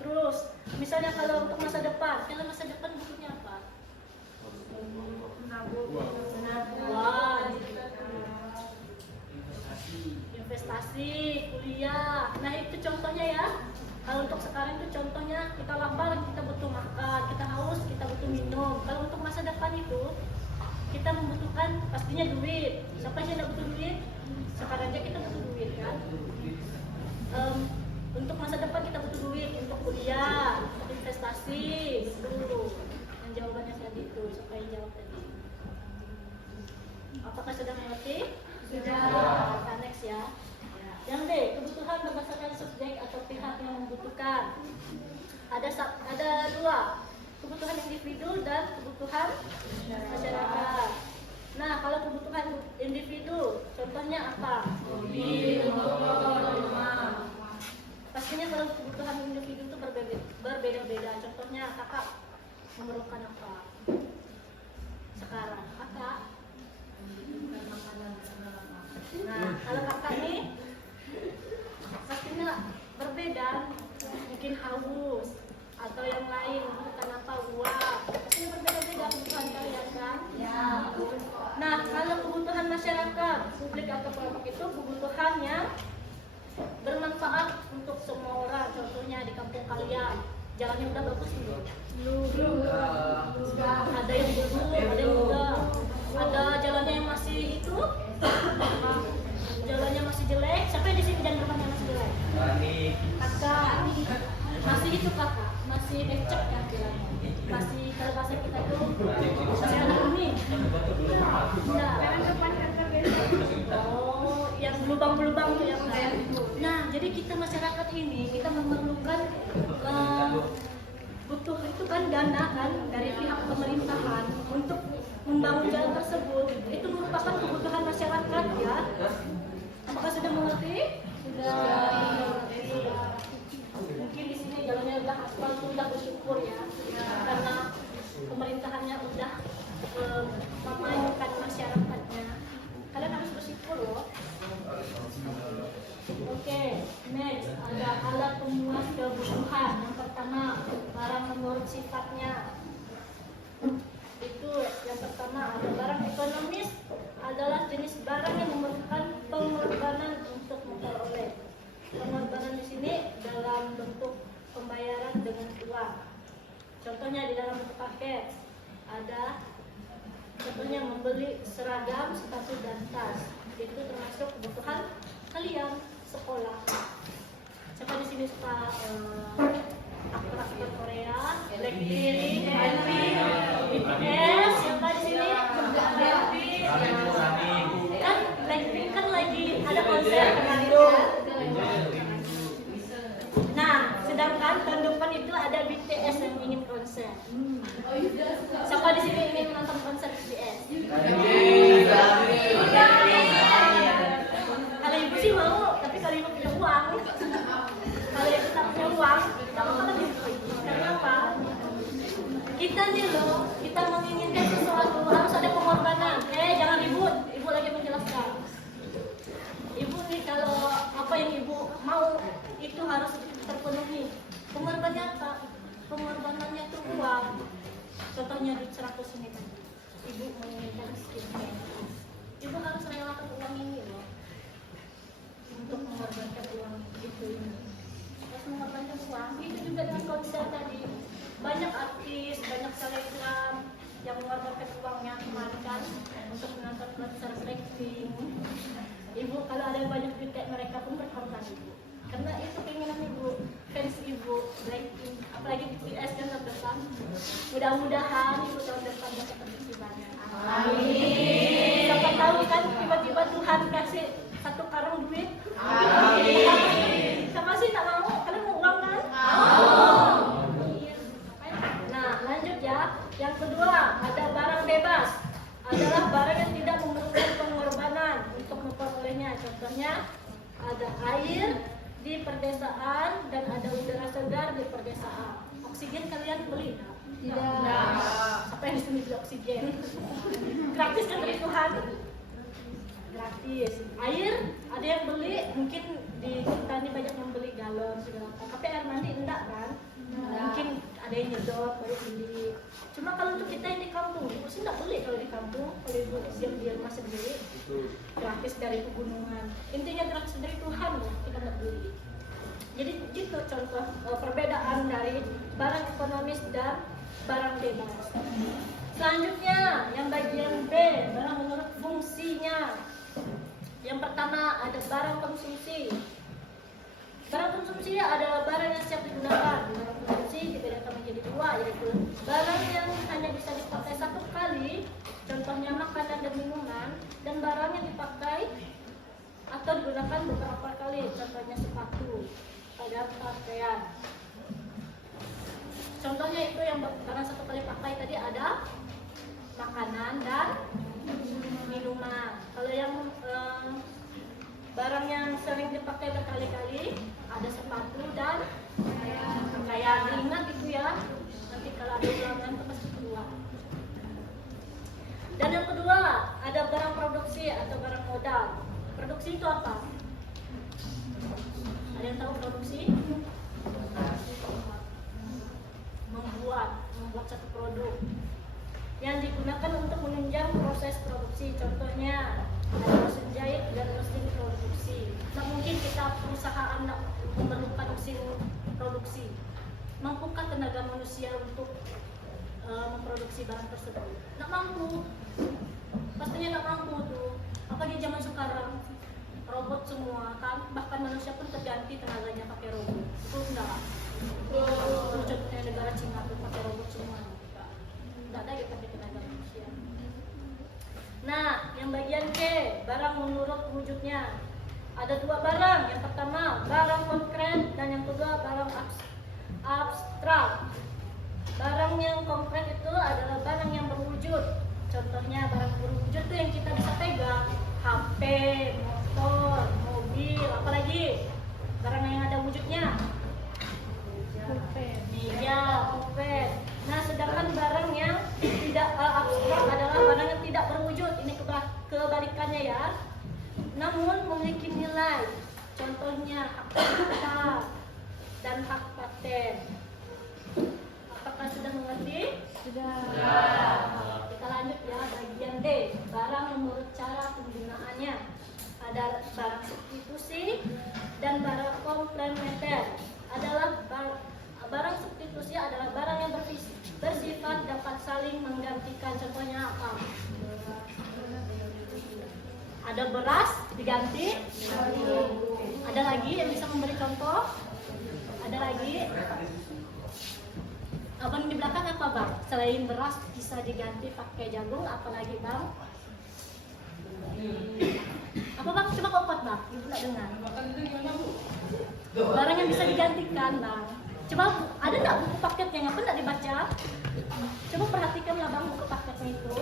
Terus Misalnya kalau untuk masa depan butuhnya apa? Menabung, investasi, kuliah. Nah itu contohnya ya. Kalau untuk sekarang itu contohnya kita lapar, kita butuh makan, kita haus, kita butuh minum. Kalau untuk masa depan itu kita membutuhkan pastinya duit. Siapa sih yang butuh duit? Sekarang aja kita butuh duit kan. Untuk masa depan kita butuh duit untuk kuliah, untuk investasi dulu. Yang jawabannya saya itu, siapa yang jawab tadi? Apakah sudah mengerti? Sudah. Kita next ya. Yang B, kebutuhan berdasarkan subjek atau pihak yang membutuhkan. Ada dua, kebutuhan individu dan kebutuhan masyarakat. Nah, kalau kebutuhan individu, contohnya apa? Pastinya kalau kebutuhan individu itu berbeda-beda. Contohnya kakak memerlukan apa? Sekarang kakak makanan. Nah, kalau kakak nih pastinya berbeda, mungkin haus atau yang lain, bukan apa uang. Pastinya berbeda-beda kebutuhan kalian kan? Ya. Nah, kalau kebutuhan masyarakat, publik atau kelompok itu kebutuhan yang bermanfaat untuk semua orang. Contohnya di kampung kalian, jalannya udah bagus belum? Ada yang belum, ada yang udah. Ada jalannya yang masih itu, jalannya masih jelek. Siapa yang di sini jalan rumahnya masih jelek? Kakak, masih itu kakak, masih becek kan jalannya. Masih kalau bahasa kita tuh masih ada kuning. Nah, oh, yang lubang-lubang tuh yang kayak itu. Nah, jadi kita masyarakat ini kita memerlukan butuh itu kan dana kan dari pihak pemerintahan untuk membangun jalan tersebut. Itu merupakan kebutuhan masyarakat ya. Apakah sudah mengerti? Sudah. Mungkin di sini jalannya udah aspal, udah bersyukur ya. Karena pemerintahannya udah memajukan masyarakatnya. Kalian harus bersyukur loh. Oke, next ada alat pemuas kebutuhan. Yang pertama, barang menurut sifatnya. Itu yang pertama, ada barang ekonomis adalah jenis barang yang memerlukan pengorbanan untuk memperoleh. Pengorbanan di sini dalam bentuk pembayaran dengan uang. Contohnya di dalam bentuk paket ada, contohnya membeli seragam, sepatu dan tas. Itu termasuk kebutuhan kalian sekolah. Siapa di sini suka aktor-aktor Korea, Blackpink, BTS? Siapa di sini? Kan Blackpink kan lagi ada konser itu. Nah, sedangkan tahun depan itu ada BTS yang ingin konser. Siapa di sini ingin nonton konser BTS? Kalau ibu sih mau, tapi kalau ibu punya uang, kalau ibu tak punya uang, kita bakalan ibu. Karena apa? Kita nih loh, kita menginginkan sesuatu harus ada pengorbanan. Jangan ribut, ibu lagi menjelaskan. Ibu nih kalau apa yang ibu mau itu harus terpenuhi. Pengorbanannya apa? Pengorbanannya itu uang. Contohnya duit 100 ini kan. Ibu menginginkan skincare. Ibu harus relakan uang ini loh. Untuk mengorbankan uang itu ini. Harus mengorbankan uang. Itu juga dengan konser tadi. Banyak artis, banyak selebgram yang mengorbankan uangnya kemarin kan untuk menonton konser Blackpink. Ibu kalau ada banyak duit kayak mereka pun berkorban ibu. Karena itu keinginan ibu, fans ibu, Blackpink, apalagi BTS kan tahun depan. Mudah-mudahan ibu tahun depan dapat rezeki banyak. Amin. Siapa tahu kan tiba-tiba Tuhan kasih 1 karung duit. Amin. Siapa sih tak mau? Kalian mau uang kan? Mau. Nah, lanjut ya. Yang kedua, ada barang bebas. Adalah barang yang tidak memerlukan pengorbanan untuk memperolehnya. Contohnya ada air di perdesaan dan ada udara segar di perdesaan. Oksigen kalian beli? Tidak. Apa yang disini beli oksigen? Gratis kan dari Tuhan? Gratis. Air ada yang beli, mungkin di kita ini banyak yang beli galon segala macam. Tapi air mandi enggak kan? Mungkin ada yang nyedot baru beli. Cuma kalau untuk kita yang di kampung, ibu sih nggak beli kalau di kampung. Kalau ibu siap di rumah sendiri, gratis dari pegunungan. Intinya gratis dari Tuhan ya, kita nggak beli. Jadi gitu contoh perbedaan dari barang ekonomis dan barang bebas. Selanjutnya yang bagian B, barang menurut fungsinya. Yang pertama ada barang konsumsi. Barang konsumsi adalah barang yang siap digunakan. Barang konsumsi dibedakan menjadi dua, yaitu barang yang hanya bisa dipakai satu kali, contohnya makanan dan minuman, dan barang yang dipakai atau digunakan beberapa kali, contohnya sepatu, pada pakaian. Contohnya itu yang barang satu kali pakai tadi ada makanan dan minuman. Kalau yang barang yang sering dipakai berkali-kali ada sepatu dan pakaian. Ingat itu ya, nanti kalau ada ulangan itu pasti keluar. Dan yang kedua ada barang produksi atau barang modal. Produksi itu apa? Ada yang tahu produksi? Membuat satu produk yang digunakan untuk menunjang proses produksi. Contohnya ada mesin jahit dan mesin produksi. Nah mungkin kita perusahaan memerlukan mesin produksi. Mampukah tenaga manusia untuk memproduksi barang tersebut? Nggak mampu. Pastinya nggak mampu tuh. Apalagi zaman sekarang robot semua kan, bahkan manusia pun terganti tenaganya pakai robot. Itu enggak. Contohnya negara Cina tuh pakai robot semua. Enggak ada yang pakai tenaga manusia. Nah, yang bagian C, barang menurut wujudnya. Ada dua barang. Yang pertama, barang konkret, dan yang kedua, barang abstrak. Barang yang konkret itu adalah barang yang berwujud. Contohnya barang berwujud itu yang kita bisa pegang, HP, motor, mobil, apalagi barang yang ada wujudnya. Meja, pulpen. Nah, sedangkan barang yang tidak abstrak adalah barang yang tidak berwujud. Ini kebalikannya ya. Namun memiliki nilai. Contohnya hak cipta dan hak paten. Apakah sudah mengerti? Sudah. Kita lanjut ya, bagian D. Barang menurut cara penggunaannya. Ada barang substitusi dan barang komplementer. Barang substitusi adalah barang yang bersifat dapat saling menggantikan. Contohnya apa? Ada beras diganti. Ada lagi yang bisa memberi contoh? Ada lagi? Abang di belakang apa bang? Selain beras bisa diganti pakai jagung, apalagi bang? Apa bang? Coba kompat bang, ibu nggak dengar. Barang yang bisa digantikan bang. Coba ada nggak buku paketnya? Ngapa nggak dibaca? Coba perhatikanlah bang buku paketnya itu.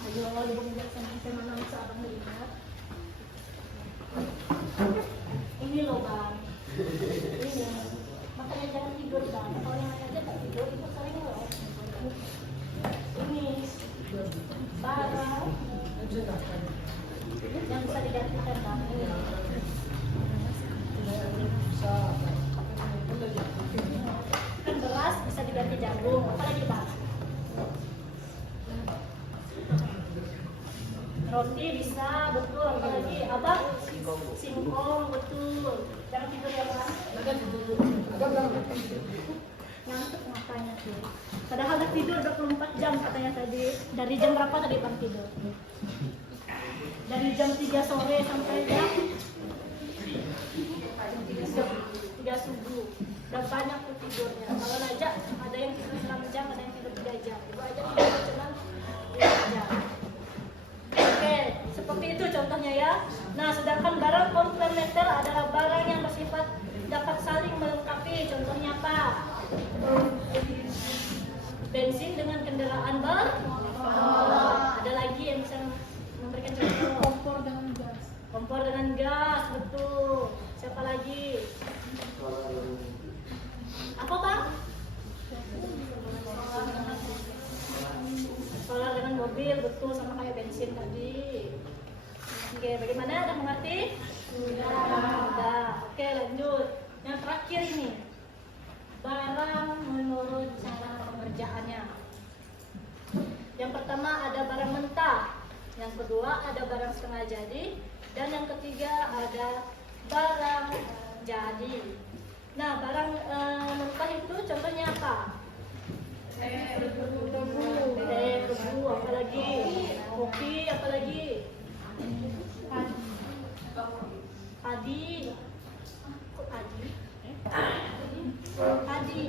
Ayo ibu menjelaskan sampai mana bisa abang melihat. Ini loh bang. Ini. Makanya jangan tidur bang. Kalau yang aja tak tidur itu sering loh. Ini barang yang bisa digantikan bang. Kan beras bisa diganti jagung, apalagi bang? Roti bisa, betul. Apalagi abang? Singkong, betul. Jangan tidur ya bang. Ngantuk matanya tuh. Padahal udah tidur 24 jam katanya tadi. Dari jam berapa tadi bang tidur? Dari jam 3 sore sampai jam 3 subuh. Udah banyak tuh tidurnya. Kalau aja ada yang tidur 6 jam, ada yang tidur 3 jam. Ibu aja tidur cuma 2 jam. Oke, seperti itu contohnya ya. Nah, sedangkan barang komplementer adalah barang yang bersifat dapat saling melengkapi. Contohnya apa? Bensin dengan kendaraan bermotor. Ada lagi yang bisa memberikan contoh? Kompor dengan gas. Kompor dengan gas, betul. Siapa lagi? Apa bang? Solar dengan mobil, betul, sama kayak bensin tadi. Oke, bagaimana? Ada mengerti? Sudah. Oke, lanjut. Yang kedua ada barang setengah jadi, dan yang ketiga ada barang jadi. Nah, barang mentah itu contohnya apa? Tebu, apalagi kopi, apalagi padi. Kok padi? Padi.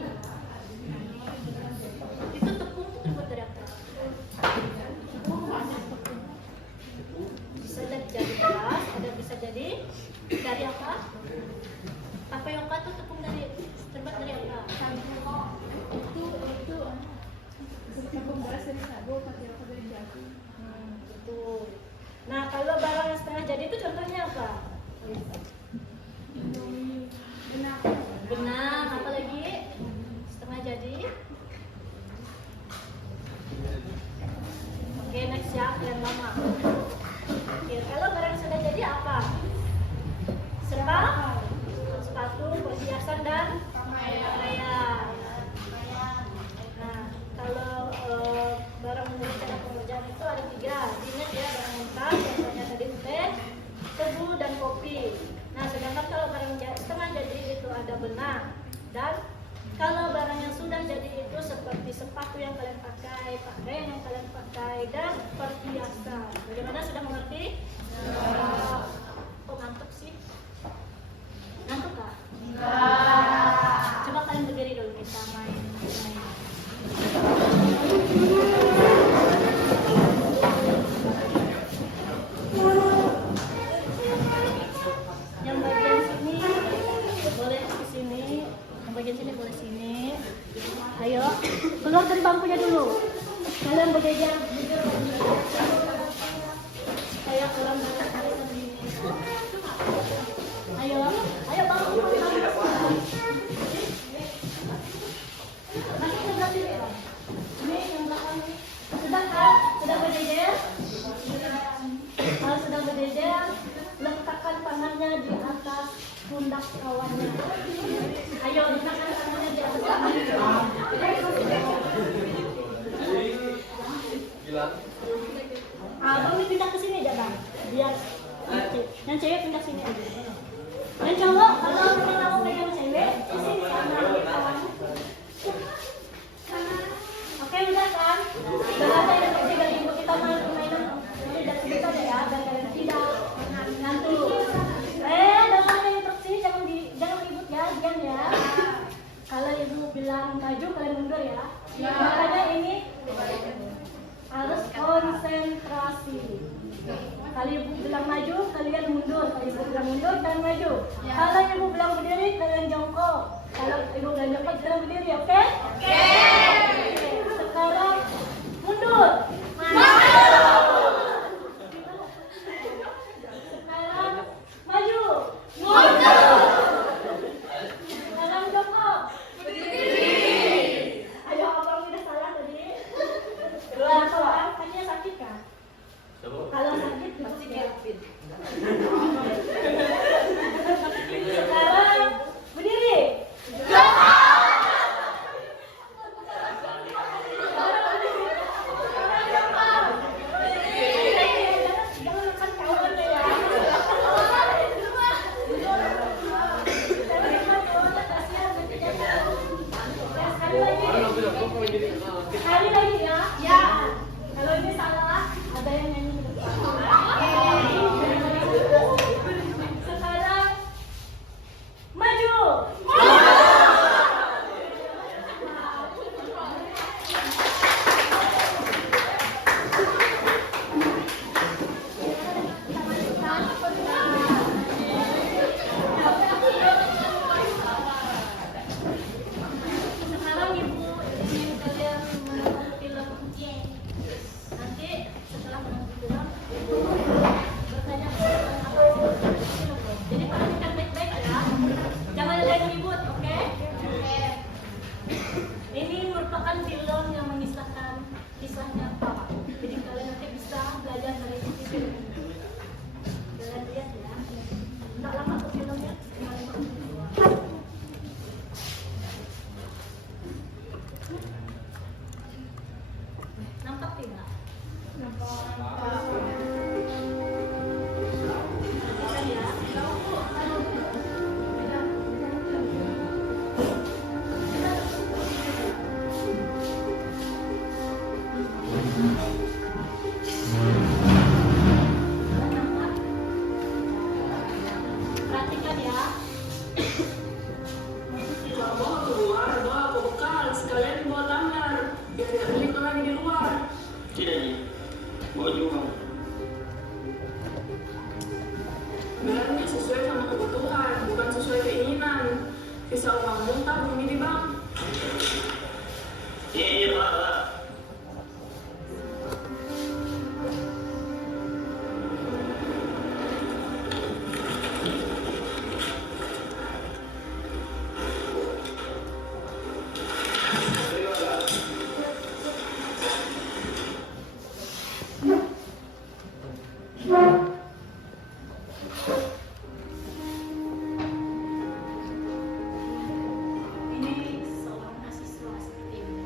Itu tepung terbuat dari apa? Bisa jadi beras, ada bisa jadi dari apa? Tapioka itu tepung terbuat dari apa? Itu tepung beras dari sagu, tapioka dari jagung. Betul. Nah, kalau barang yang setengah jadi itu contohnya apa? Benang, apa lagi? Setengah jadi. Oke, next ya, yang lama. Oke, kalau barang sudah jadi apa? Sepatu, perhiasan dan pakaian. Nah, kalau barang menjadi cara pengerjaan itu ada 3. Ingat ya, barang mentah, contohnya tadi teh, tebu dan kopi. Nah, sedangkan kalau barang setengah jadi itu ada benang. Dan kalau barang yang sudah jadi itu seperti sepatu yang kalian pakai, pakaian yang kalian pakai, dan perhiasan. Bagaimana, sudah mengerti? Kok ngantuk sih? Ngantuk kak? Coba kalian berdiri dulu, kita main. Yang bagian sini boleh ke sini, yang bagian sini boleh sini. Ayo, keluar dari bangkunya dulu. Kalian berjajar. Ayo keluar dari sini. Ayo bangun. Masih sebelah sini ya? Ini yang belakang ini. Sudah kan? Sudah berjajar? Kalau sudah berjajar, letakkan tangannya di atas pundak kawannya. Ayo, letakkan tangannya di atas kawannya. Abang pindah ke sini aja bang, biar yang cewek pindah sini aja. Yang cowok kalau mau pegang cewek di sini kawan. Oke, udah kan? Berada yang kecil dari ibu kita main permainan tidak sebentar ya, dan kalian tidak ngantuk. Dengarnya instruksi, jangan ribut ya, diam ya. Kalau ibu bilang maju, kalian mundur ya. Makanya ini harus konsentrasi. Kalau ibu bilang maju, kalian mundur. Kalau ibu bilang mundur, kalian maju. Kalau ibu bilang berdiri, kalian jongkok. Kalau ibu bilang jongkok, kalian berdiri, oke? Oke. Sekarang mundur. Sekarang maju. Sekarang jongkok. Ayo, abang udah salah tadi. Dua orang, kakinya sakit kan? Kalau sakit pasti Kevin. Sekarang berdiri. Jangan makan kawan ya. Sekali lagi ya. Ya. Kalau ini salah, ada yang nyanyi di depan. Sekarang maju. Sekarang ibu ingin kalian menonton film. Nanti setelah menonton film, ibu bertanya apa film. Jadi perhatikan baik-baik ya. Jangan ada yang ribut, oke? Ini merupakan film yang mengisahkan kisahnya Papa. Jadi kalian nanti bisa belajar dari film ini. Kalian lihat ya. Nggak lama ke filmnya, cuma 5 menit doang. Nampak tidak? Nampak. Tidak Nyi, mau juga. Bayarnya sesuai sama kebutuhan, bukan sesuai keinginan. Bisa uang muntah bumi di bank. Iya Pak. Ini seorang mahasiswa seperti ini.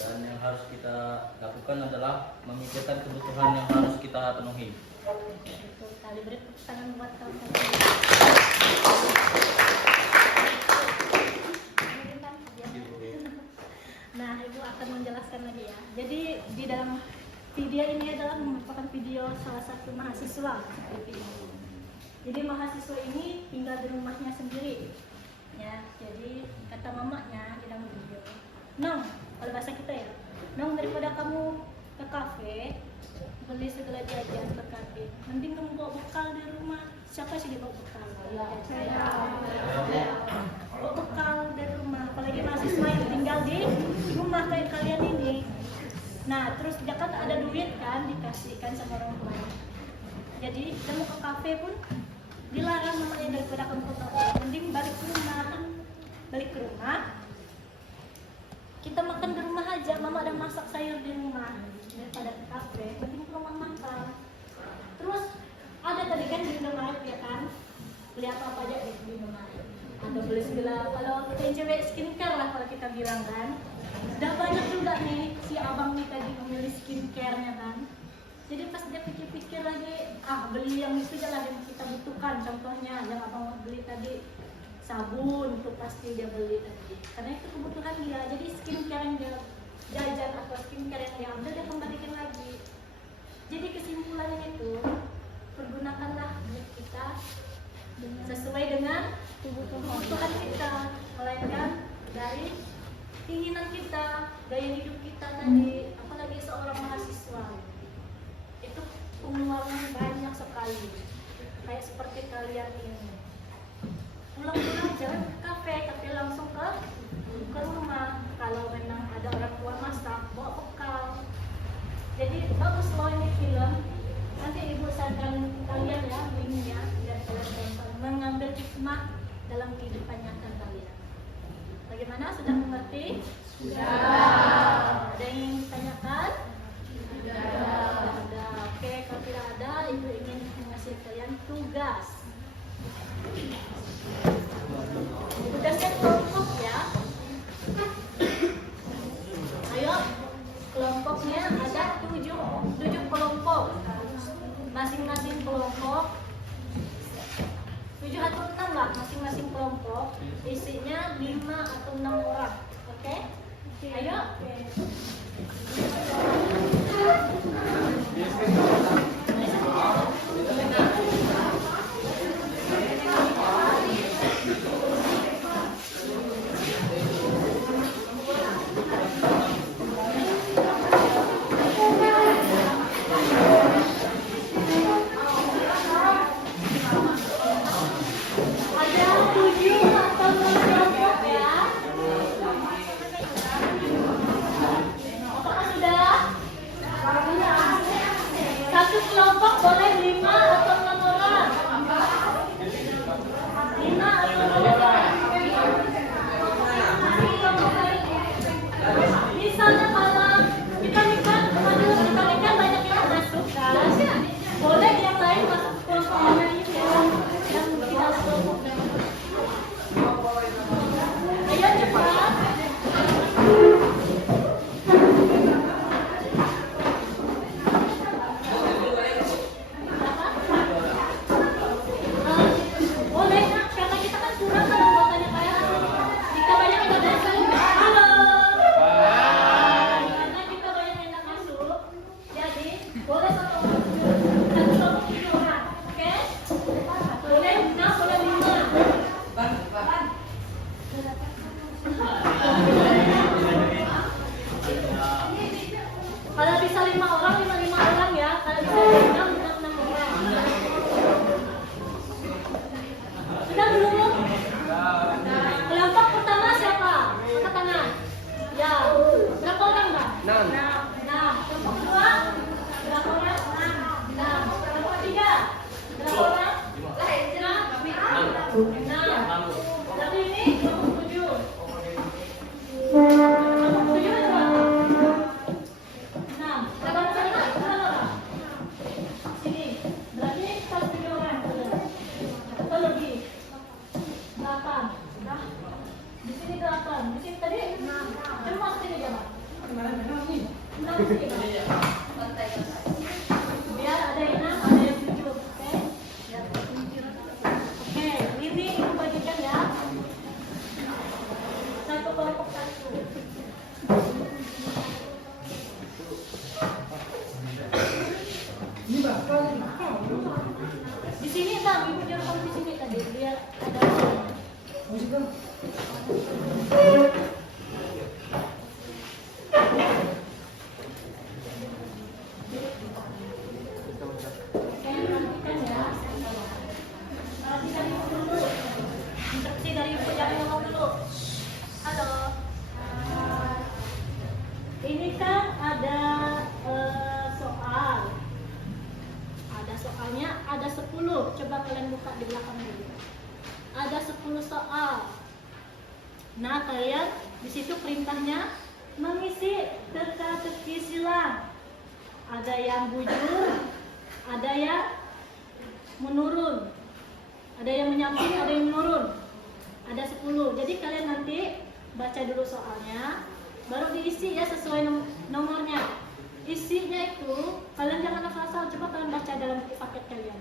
Dan yang harus kita lakukan adalah memikirkan kebutuhan yang harus kita penuhi. Betul sekali, beri tepuk tangan buat kawan-kawan. Nah, Ibu akan menjelaskan lagi ya. Jadi di dalam video ini adalah merupakan video salah satu mahasiswa seperti ini. Jadi mahasiswa ini tinggal di rumahnya sendiri. Ya, jadi kata mamanya di dalam video, "Nong, kalau bahasa kita ya, Nong, daripada kamu ke kafe beli segala jajan ke kantin, Mending kamu bawa bekal di rumah. Siapa sih dia bawa bekal? Saya. Bawa bekal dari rumah. Apalagi mahasiswa yang tinggal di rumah kayak kalian ini. Nah, terus dia kan ada duit kan, dikasihkan sama orang tua. Jadi kamu ke kafe pun dilarang namanya, daripada kamu ke kafe. Mending balik ke rumah. Balik ke rumah. Kita makan di rumah aja. Mama ada masak sayur di rumah. Daripada ke kafe, mending ke rumah makan. Terus ada tadi kan di Indomaret ya kan? Beli apa aja di Indomaret. Ada beli segala, kalau kita yang cewek skincare lah kalau kita bilang kan. Udah banyak juga nih si abang nih tadi memilih skincare-nya kan. Jadi pas dia pikir-pikir lagi, beli yang itu aja lah yang kita butuhkan. Contohnya yang abang beli tadi sabun, itu pasti dia beli tadi. Karena itu kebutuhan dia. Jadi skincare yang dia jajan atau skincare yang dia ambil dia kembalikan lagi. Jadi kesimpulannya itu, pergunakanlah duit kita sesuai dengan kebutuhan kita, melainkan dari keinginan kita, gaya hidup kita tadi. Apalagi seorang mahasiswa itu pengeluaran banyak sekali, kayak seperti kalian ini. Pulang-pulang jangan ke kafe, tapi langsung ke rumah. Kalau memang ada orang tua masak, bawa bekal. Jadi bagus loh ini film. Nanti ibu sarankan kalian ya linknya biar kalian mengambil hikmah dalam kehidupan nyata kalian. Bagaimana? Sudah mengerti? Sudah. Ada yang ingin ditanyakan? Sudah. Oke, kalau tidak ada, ibu ingin mengasih kalian tugas. Tugasnya kelompok ya. Ayo, kelompoknya ada 7 kelompok. Masing-masing kelompok 7 atau 6 lah, masing-masing kelompok isinya 5 atau 6 orang. Oke? Ayo. Kelompok boleh 5 atau 6 orang. 5 atau 6 orang. Misalnya kalau kita nikah banyak yang masuk kan, boleh yang lain masuk ke kelompok lain yang tidak kelompok. Ayo cepat. Kalau bisa 5 orang, 5 orang ya. Kalau bisa 6 orang. Sudah belum? Kelompok pertama siapa? Angkat tangan. Ya. Berapa orang, Mbak? 6. Kelompok kedua? Berapa orang? 6. Kelompok ketiga? Berapa orang? 6. Berarti ini kelompok 7. Kelompok 7 berapa? 6. Berapa orang? Sini. Berarti kalau 7 orang. Atau lebih? 8. Sudah. Di sini 8. Di sini tadi 6. Cuma sini berapa? 6 sini. Biar ada yang 6, ada yang 7. Oke? Oke, ini ibu bagikan ya. Satu kelompok satu. Di sini Bang, ibu jangan di sini tadi biar ada. Oke, coba kalian buka di belakang dulu. Ada 10 soal. Nah, kalian di situ perintahnya mengisi teka-teki silang. Ada yang bujur, ada yang menurun. Ada yang menyamping, ada yang menurun. Ada 10. Jadi kalian nanti baca dulu soalnya, baru diisi ya sesuai nomornya. Isinya itu kalian jangan asal-asal, coba kalian baca dalam buku paket kalian.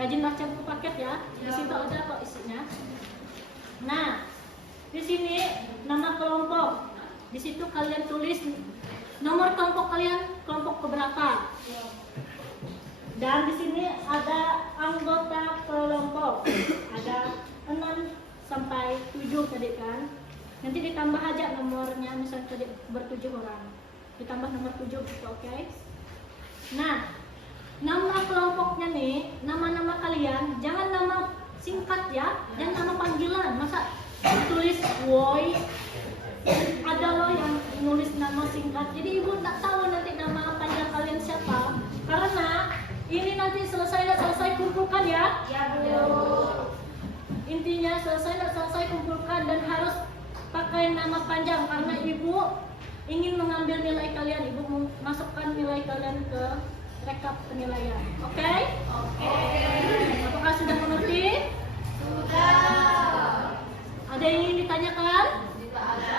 Rajin baca buku paket ya. Di situ ada kok isinya. Nah, di sini nama kelompok. Di situ kalian tulis nomor kelompok kalian, kelompok keberapa. Dan di sini ada anggota kelompok. Ada 6 sampai 7 tadi kan. Nanti ditambah aja nomornya, misalnya tadi ber-7 orang. Ditambah nomor 7 gitu, oke? Nah, nama kelompoknya nih, nama-nama kalian jangan nama singkat ya, dan nama panggilan. Masa tulis woi, ada loh yang nulis nama singkat. Jadi ibu tak tahu nanti nama panjang kalian siapa. Karena ini nanti selesai kumpulkan ya. Ya Bu. Intinya selesai kumpulkan dan harus pakai nama panjang karena ibu ingin mengambil nilai kalian. Ibu masukkan nilai kalian ke rekap penilaian. Oke? Oke. Apakah sudah mengerti? Sudah. Ada yang ingin ditanyakan? Tidak ada.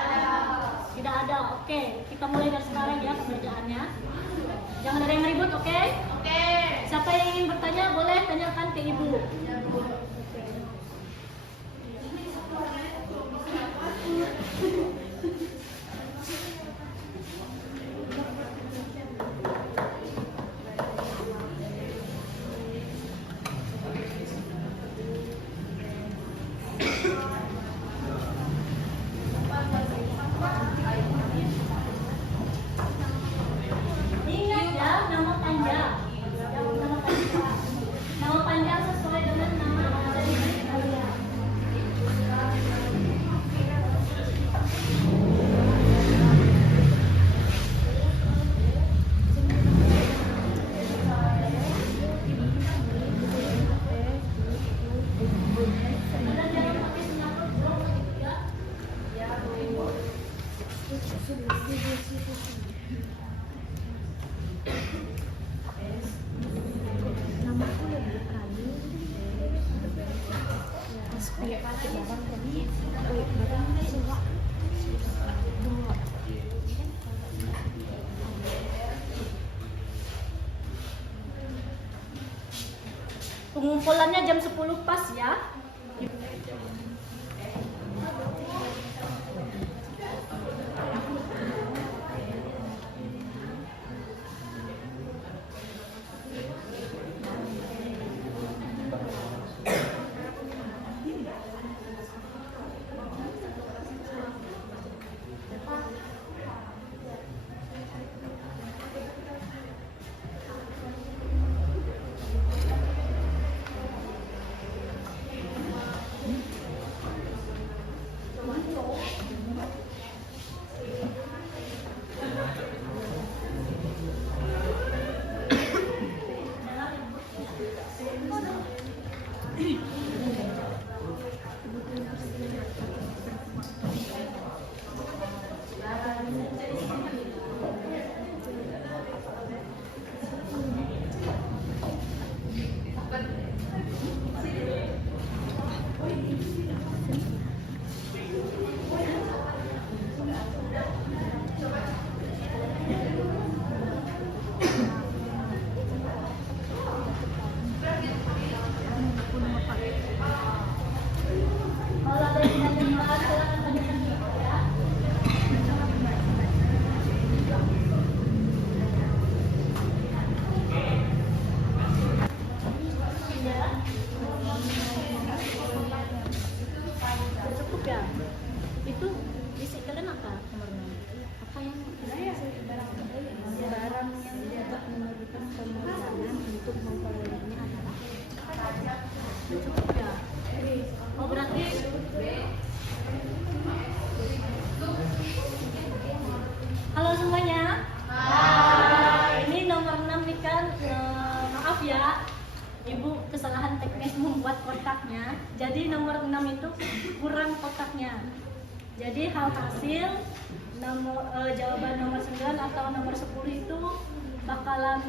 Tidak ada. Oke. Kita mulai dari sekarang ya pengerjaannya. Jangan ada yang ribut, oke? Oke. Siapa yang ingin bertanya boleh tanyakan ke ibu. Ya, Bu. Ingat ya, nama panjang. Nama panjang sesuai dengan nama ada di diri kalian. Ada jangan pakai senyaput dong ya. Ya, Bu. Pengumpulannya jam 10 pas ya. Kalau ada yang tanyakan, silakan tanyakan dulu ya. Cukup ya? Itu isi kalian apa nomornya? Apa yang barang yang dapat memerlukan pemeriksaan untuk memperolehannya adalah cukup ya? Oh berarti halo semuanya. Hai. Ini nomor 6 nih kan, maaf ya. Ibu kesalahan teknis membuat kotaknya. Jadi nomor 6 itu kurang kotaknya. Jadi hasil jawaban nomor 9 atau nomor 10 itu bakalan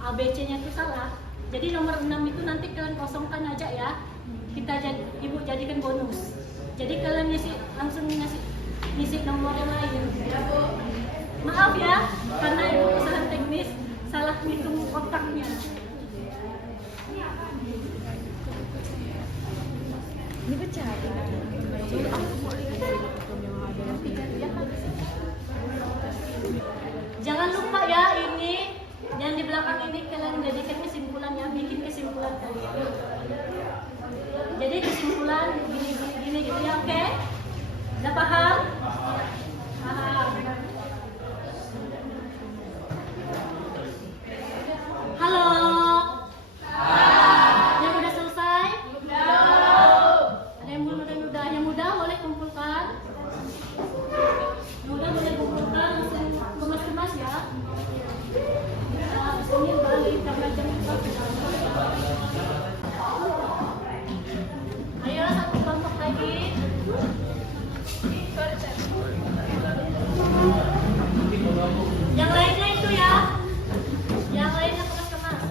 ABC-nya itu salah. Jadi nomor 6 itu nanti kalian kosongkan aja ya. Ibu jadikan bonus. Jadi kalian langsung ngisi nomor yang lain. Maaf ya, karena ibu kesalahan teknis salah ngitung kotaknya. Ini pecah. Jangan lupa ya, ini yang di belakang ini kalian jadikan kesimpulannya, bikin kesimpulan kalian. Jadi kesimpulan gini gitu ya, oke? Udah paham? Paham. Halo. Yang udah selesai? Ada yang belum, ada yang udah. Yang udah boleh kumpulkan. Yang udah boleh kumpulkan, langsung kemas-kemas ya. Nah, sini balik karena jam 4. Ayo satu kelompok lagi. Yang lainnya itu ya. Yang lainnya kemas-kemas.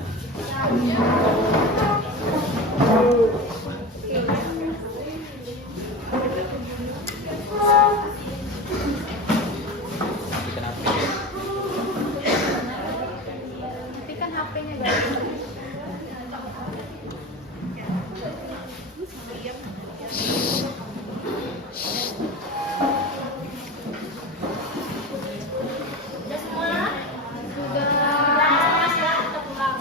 Matikan HP-nya guys. Udah semua? Sudah. Kemas ya, kita pulang.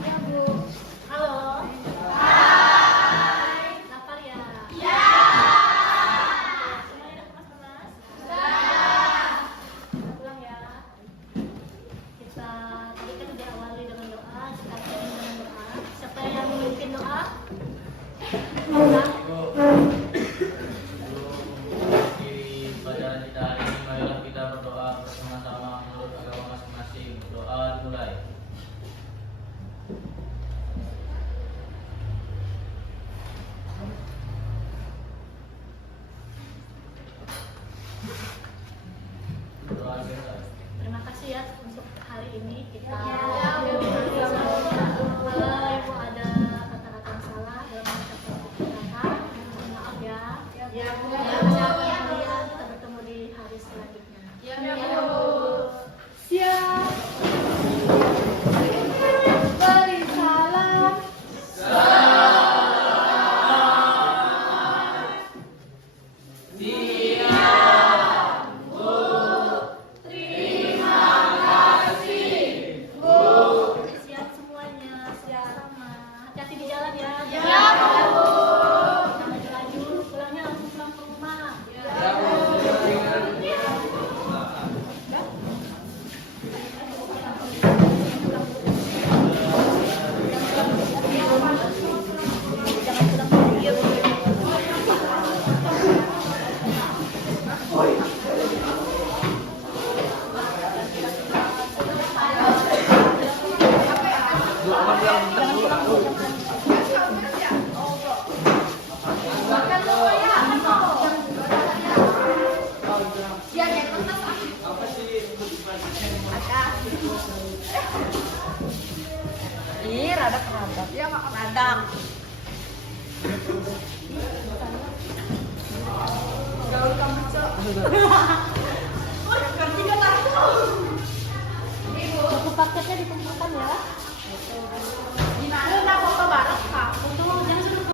Ya Bu. Halo. Hai. Lapar ya? Ya. Semuanya udah kemas-kemas? Kita pulang ya. Kita tadi kan udah awali dengan doa, kita akhiri dengan doa. Siapa yang memimpin doa? Pulang. Di pelajaran kita hari ini, marilah kita berdoa bersama-sama menurut agama masing-masing. Doa dimulai. Doa kita. Terima kasih ya untuk hari ini kita. Kalau ibu ada kata-kata yang salah dalam mengucapkan kata, mohon maaf ya. Kalian kita bertemu di hari selanjutnya. Siap. Beri salam. Siap semuanya, siap sama. Hati-hati di jalan ya. Jangan laju, pulangnya langsung pulang ke rumah. Ih, rada keradap. Ya, radap. Gaul kamu, Cok.